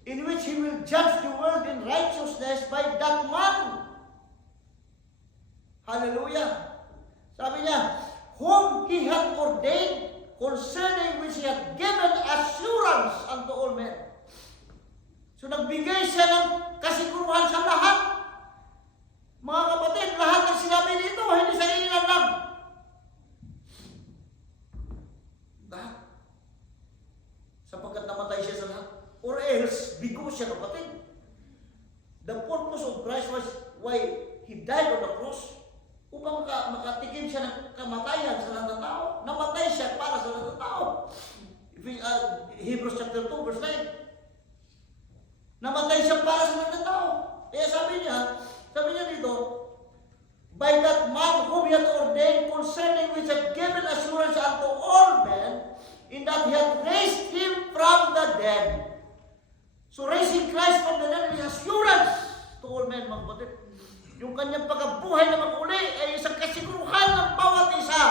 in which He will judge the world in righteousness by that man. Hallelujah. Sabi niya, whom He hath ordained, concerning which He hath given assurance unto all men. So nagbigay siya ng kasiguruhan sa lahat. Mga kapatid, lahat ng sinabi dito, hindi sa ilan lang. Lahat. Sapagkat namatay siya sa lahat. Or else, bigo siya kapatid. The purpose of Christ was why He died on the cross. Upang makatikim siya ng kamatayan sa lahat ng tao. Namatay siya para sa lahat ng tao. Hebrews chapter 2, verse 9. Namatay siya para sa lahat ng tao. Kaya sabi niya dito, by that man whom he hath ordained, concerning which hath given assurance unto all men, in that he hath raised him from the dead. So raising Christ from the dead is assurance to all men, mga kapatid. Yung kanyang pagkabuhay na mag-uli ay isang kasiguruhan ng bawat isa.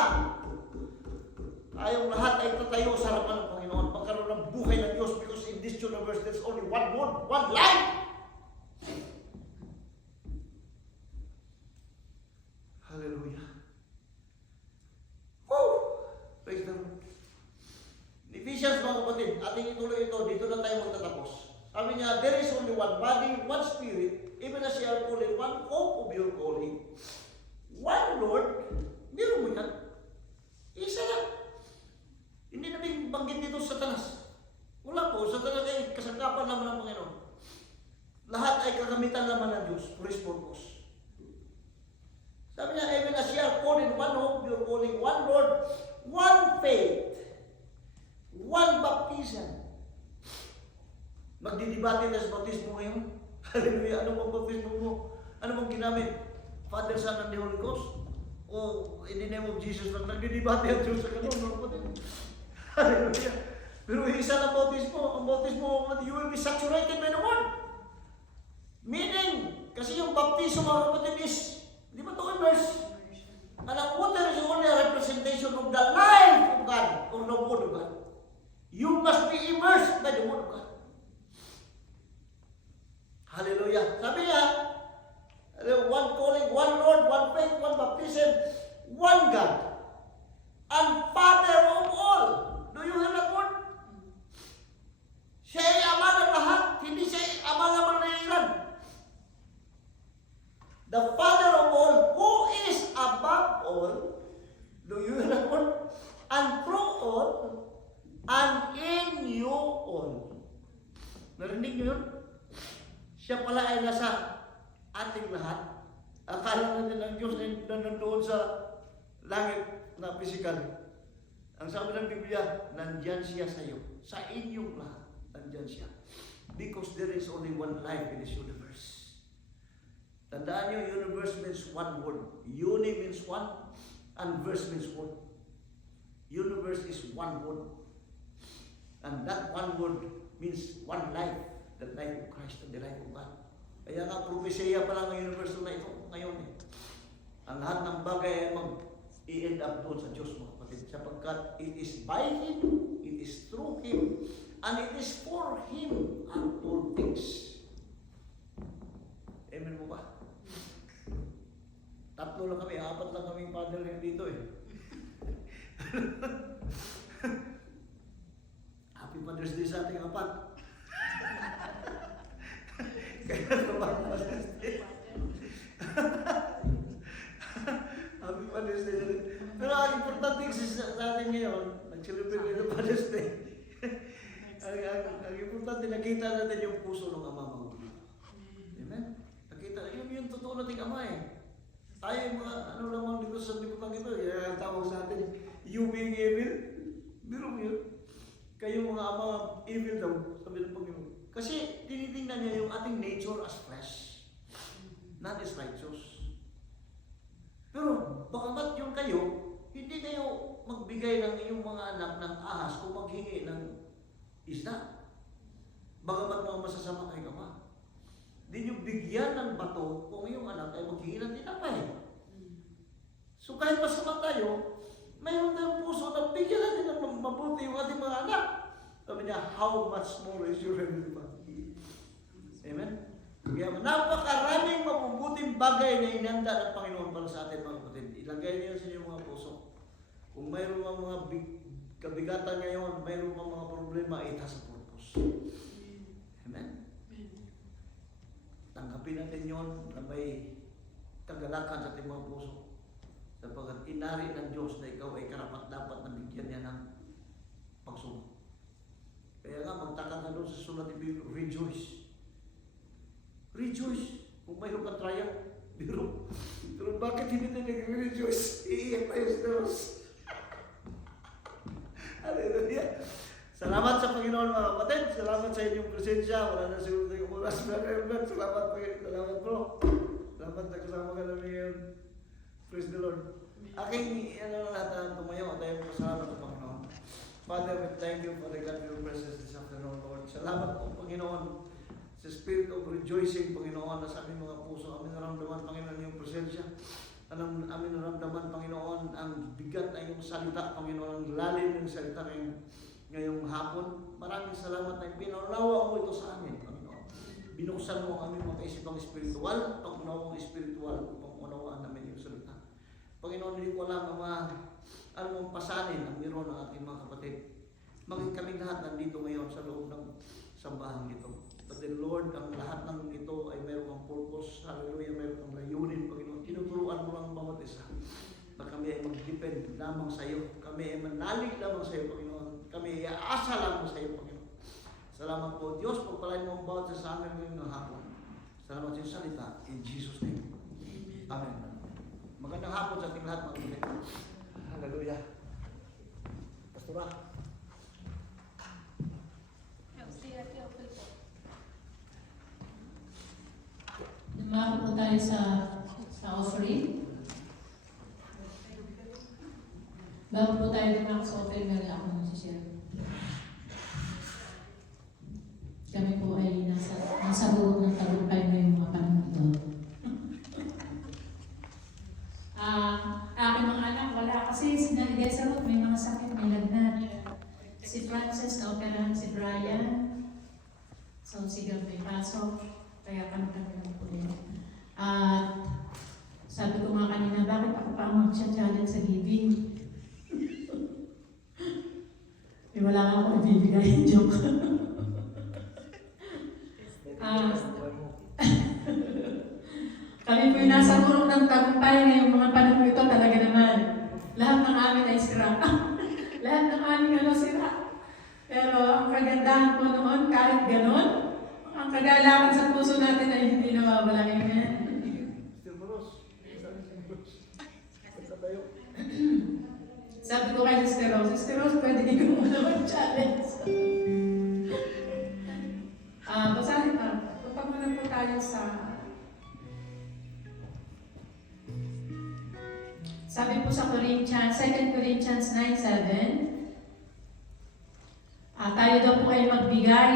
Tayong lahat ay tatayo sa harapan ng Panginoon, magkaroon ng buhay ng Diyos, because in this universe there's only one word, one life. Hallelujah. Woo! Praise the Lord. In Ephesians, mga kapatid, ating ituloy ito, dito na tayo magtatapos. Sabi niya, there is only one body, one spirit, even as ye are called in one hope of your calling. One Lord, meron mo yan. Isa lang. Hindi namin banggit dito sa Satanas. Wala po, Satanas ay kasangkapan naman ng Panginoon. Lahat ay kagamitan naman ng Diyos for His purpose. Sabi niya, even as ye are called in one hope, you're calling one Lord, one faith, one baptism. Magdidibate na sa baptismo ngayon. Hallelujah. Ano bang baptismo mo? Ano bang ginamit? Father, Son, and the Holy Ghost? O in the name of Jesus lang, nagdidibate ang Diyos sa ganun. Hallelujah. Pero isa lang baptismo. Ang baptismo, you will be saturated by the Word. Meaning, kasi yung baptismo, mga kapatid, is di ba ito immerse? And ang water is only a representation of the life of God or the Word of God. You must be immersed by the Word of God. Hallelujah. Sabi niya, one calling, one Lord, one faith, one baptism, one God, and Father of all. Do you hear that word? Siya ay Ama ng lahat, hindi siya ay Ama lamang ng ilan. The Father of all, who is above all, do you hear that word? And through all, and in you all. Narinig niyo yun? Siya pala ay nasa ating lahat. Akala natin ang Diyos na nandoon sa langit na physical. Ang sabi ng Biblia, nandyan siya sa iyo. Sa inyong lahat, nandyan siya. Because there is only one life in this universe. Tandaan niyo, universe means one word. Uni means one, and verse means word. Universe is one word. And that one word means one life. The life of Christ and the life of God. Kaya nga, propesya pa lang ang universe na ito ngayon. Ang lahat ng bagay ay mag-i-end up doon sa Diyos, mga kapatid. Sapagkat it is by Him, it is through Him, and it is for Him and all things. Amen mo ba? Tatlo lang kami, apat lang kaming father dito eh. Happy Father's Day sa ating apat. Kaya naman Father's Day. Happy Father's Day. Pero ang importante sa atin ngayon, nag-celebrate ng Father's Day. Ang importante, nakita natin yung puso ng Ama, mga kapatid. Amen? Nakita, yung totoo nating Ama eh. Tayo mga ano lamang dito sa liputan ito, ang tawag sa atin, you being evil. Biro mo yun. Kayong mga ama evil daw, sabi ng Panginoon. Kasi tinitingnan niya yung ating nature as flesh, not as righteous. Pero bakamat yung kayo, hindi kayo magbigay ng iyong mga anak ng ahas kung maghingi ng isda. Bagamat mga masasama kayo ama. Hindi nyo bigyan ng bato kung iyong anak ay maghingi ng tinapay. So kahit masama tayo, mayroon tayong puso na bigyan natin ng mabuti yung ating mga anak. Sabi niya, how much more is your Heavenly Father? Amen? Kaya napakaraming mabubuting bagay na inanda ng Panginoon para sa atin, mga kapatid. Ilagay niyo sa inyong mga puso. Kung mayroon mga kabigatan ngayon, mayroon mga problema, it has a purpose. Amen? Tanggapin natin yon na may kagalakan sa ating mga puso. Sapagkat inari ng Diyos na ikaw ay karapat-dapat na bigyan niya ng pagsubok. Kaya nga, magtaka ka doon sa sulat ni Biblia, rejoice. Rejoice. Kung mayroon ka trial, biro. Pero bakit hindi na nag-rejoice? Iiyak tayo sa Diyos. Hallelujah. Salamat sa Panginoon mga kapatid. Salamat sa inyong presensya. Wala na siguro tayong oras. Salamat Panginoon. Salamat bro. Salamat na kasama ka namin ngayon. Praise the Lord. Aking lahat tumayo at tayo pasalamat sa Panginoon. Father, we thank you for the God of your presence this afternoon, Lord. Salamat po, Panginoon, sa spirit of rejoicing, Panginoon, na sa aming mga puso. Amin naramdaman, Panginoon, yung presensya. Amin naramdaman, Panginoon, ang bigat na iyong salita, Panginoon, ang lalim ng salita ngayong hapon. Maraming salamat na pinaunawa mo ito sa amin, Panginoon. Binuksan mo ang aming mga kaisipang espiritual, pag-unawang espiritual, upang unawaan namin yung salita. Panginoon, hindi ko alam anong pasanin ang meron ng ating mga kapatid. Maging kami lahat nandito ngayon sa loob ng sambahan nito. But then Lord, ang lahat ng ito ay meron ang purpose. Hallelujah, meron ang layunin, Panginoon. Tinuturuan mo lang bawat isa na kami ay mag-depend lamang sa iyo. Kami ay manalig lamang sa iyo, Panginoon. Kami ay aasa lamang sa iyo, Panginoon. Salamat po, Diyos. Pagpalain mo ang bawat isa sa amin ngayong hapon. Salamat sa iyong salita. In Jesus' name. Amen. Magandang hapon sa ating lahat, mga kapatid. Hallelujah. Pastora. Dumako po tayo sa offering. Bago po tayo dumako sa offering, meron ako mag-share. Kami po ay nasa loob ng tagumpay ngayong mga panahon ito. Aking mga anak, wala kasi sinaligay sa root, may mga sakit, may lagnat. Si Frances, na-operahan si Brian. So, sigang may pasok. Kaya kami lang po yun. At sabi ko nga kanina, bakit ako pa mag-challenge sa giving? Wala nga ako ibibigay. Joke. Kami po yung nasa tulong ng tagumpay ngayong mga panahon ito talaga naman. Lahat ng amin ay sira. Lahat ng amin sira. Pero ang kagandahan po noon, kahit ganon, ang kagalakan sa puso natin ay hindi nawawala. Amen. Sabi ko kay Sister Rose, pwede din ko muna mag-challenge. Basahin pa. Punta muna po tayo sa... Sabi po sa 2 Corinthians 9:7, tayo daw po ay magbigay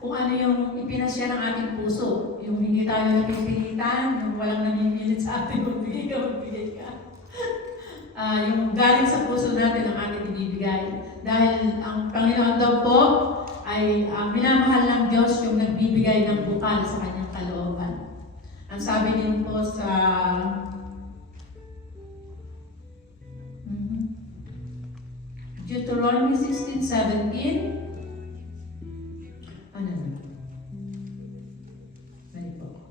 kung ano yung ipinasya ng ating puso. Yung hindi tayo napipilitan, yung walang namimilit sa ating magbigay ka. Yung galing sa puso natin ang ating ibibigay. Dahil ang Panginoon daw po ay minamahal ng Diyos yung nagbibigay ng bukal sa kanyang kalooban. Ang sabi din po sa Deuteronomy 16:17. Ano na? Balik po.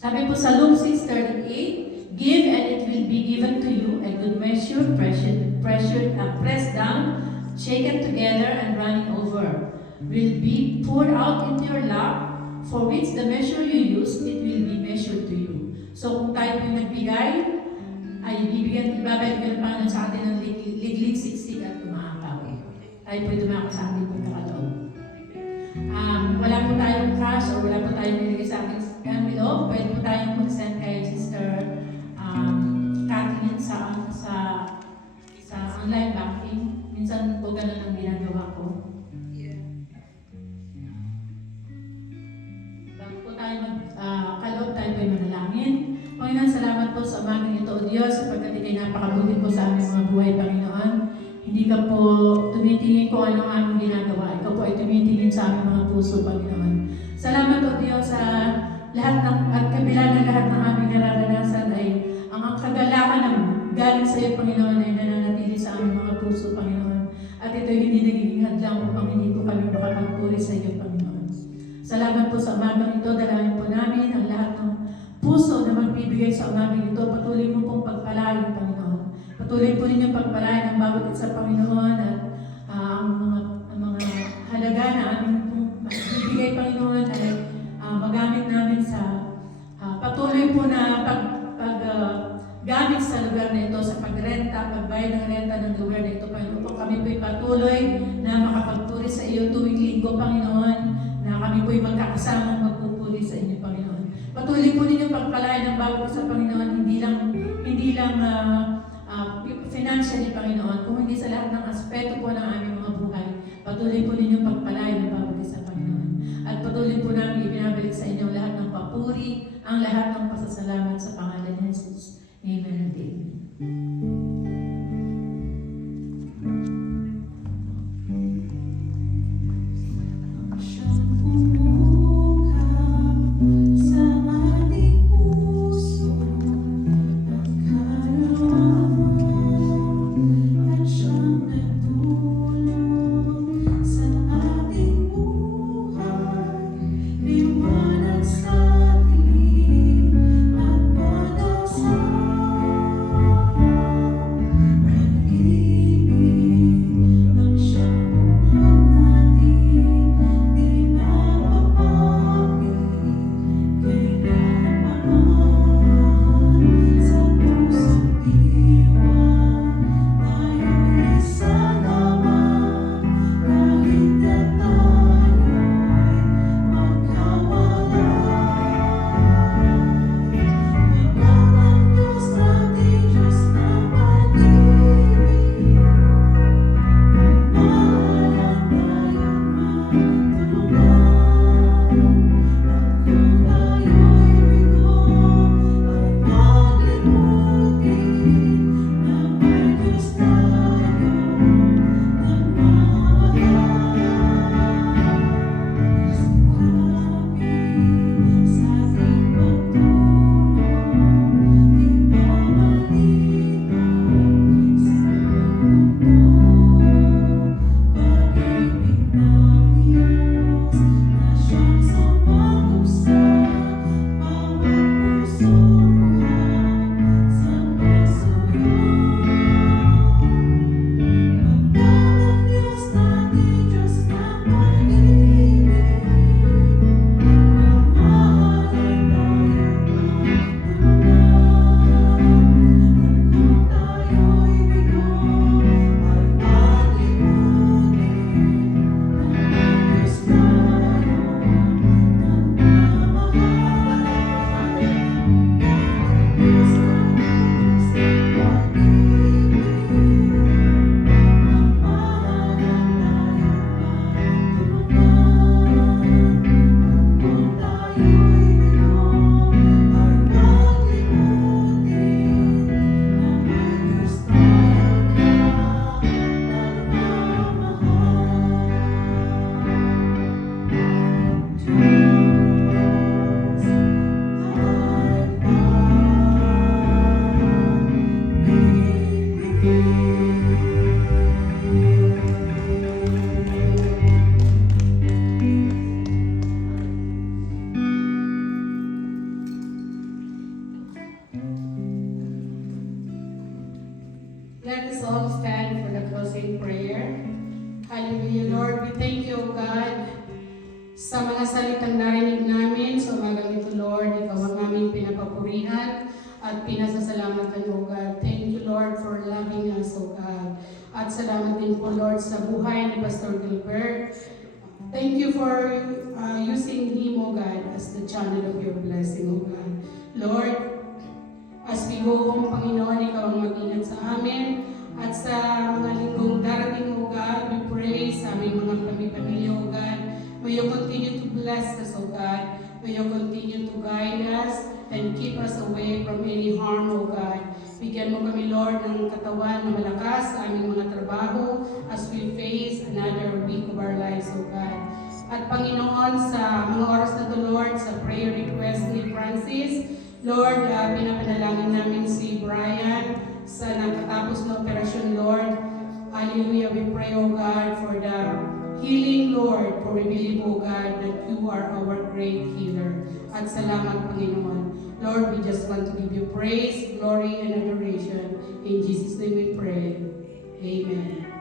Sabi po sa Luke 6:38, give and it will be given to you, a good measure, pressed down, shaken together and running over, will be poured out into your lap. For which the measure you use, it will be measured to you. So kung tayo po nagbigay, ay ibabalik ng Panginoon sa atin ng liglig, siksik at tumaakaw. Tayo po dumako sa ating pagkakaloob. Wala po tayong cash o wala po tayong nilagay sa ating envelope, pwede po tayong mag-send kay Sister Kathleen sa online banking. Minsan po ganun ang ginagawa ko. Kaloob tayo po'y manalangin. Panginoon, salamat po sa umagang ito, O Diyos, sapagkat ikay napakabuti po sa aming mga buhay, Panginoon. Hindi ka po tumitingin kung ano ang aming ginagawa. Ikaw po ay tumitingin sa aming mga puso, Panginoon. Salamat, O Diyos, sa lahat at kabila ng lahat ng aming nararanasan ay ang kagalakan ng galing sa iyo, Panginoon, ay nananatili sa aming mga puso, Panginoon. At ito ay hindi nagiging hadlang upang hindi po kami makapagpuri sa iyo, Panginoon. Salamat po sa umagang ito. Dalangin po namin ang lahat ng puso na magbibigay sa umagang ito. Patuloy mo pong pagpalain, Panginoon. Patuloy po ninyong pagpalain ang bawat isa, Panginoon, at ang mga halaga na aming pong magbibigay, Panginoon, ay magamit namin sa patuloy po na gamit sa lugar na ito, sa pagrenta, pagbayad ng renta ng lugar na ito, Panginoon po, kami po'y patuloy na makapagpuri sa iyo tuwing linggo, Panginoon, na kami po'y magkakasamang magpupuri sa inyo, Panginoon. Patuloy po ninyo pagpalain ng bawat isa, Panginoon, hindi lang financially, Panginoon, kung hindi sa lahat ng aspeto po ng aming mga buhay. Patuloy po ninyo pagpalain ng bawat isa, Panginoon. At patuloy po namin ibinabalik sa inyo lahat ng papuri, ang lahat ng pasasalamat sa pangalan ni Jesus. Amen and amen. Let us all stand for the closing prayer. Hallelujah, Lord. We thank you, O God, sa mga salitang narinig namin sa umagang ito, Lord. Ikaw ang aming pinapapurihan at pinasasalamatan, O God. Thank you, Lord, for loving us, O God. At salamat din po, Lord, sa buhay ni Pastor Gilbert. Thank you for using him, O God, as the channel of your blessing, O God. Lord, as we go home, Panginoon, ikaw ang mag-ingat sa amin. At sa mga linggong darating, O God, we pray sa aming mga pamilya, O God. May you continue to bless us, O God. May you continue to guide us and keep us away from any harm, O God. Bigyan mo kami, Lord, ng katawan na malakas sa aming mga trabaho as we face another week of our lives, O God. At Panginoon, sa mga oras na to, Lord, sa prayer request ni Francis, Lord, pinapanalangin namin si Brian sa nakatapos na operasyon, Lord. Hallelujah, we pray, O God, for the healing, Lord, for we believe, O God, that you are our great healer. At salamat, Panginoon. Lord, we just want to give you praise, glory, and adoration. In Jesus' name we pray. Amen.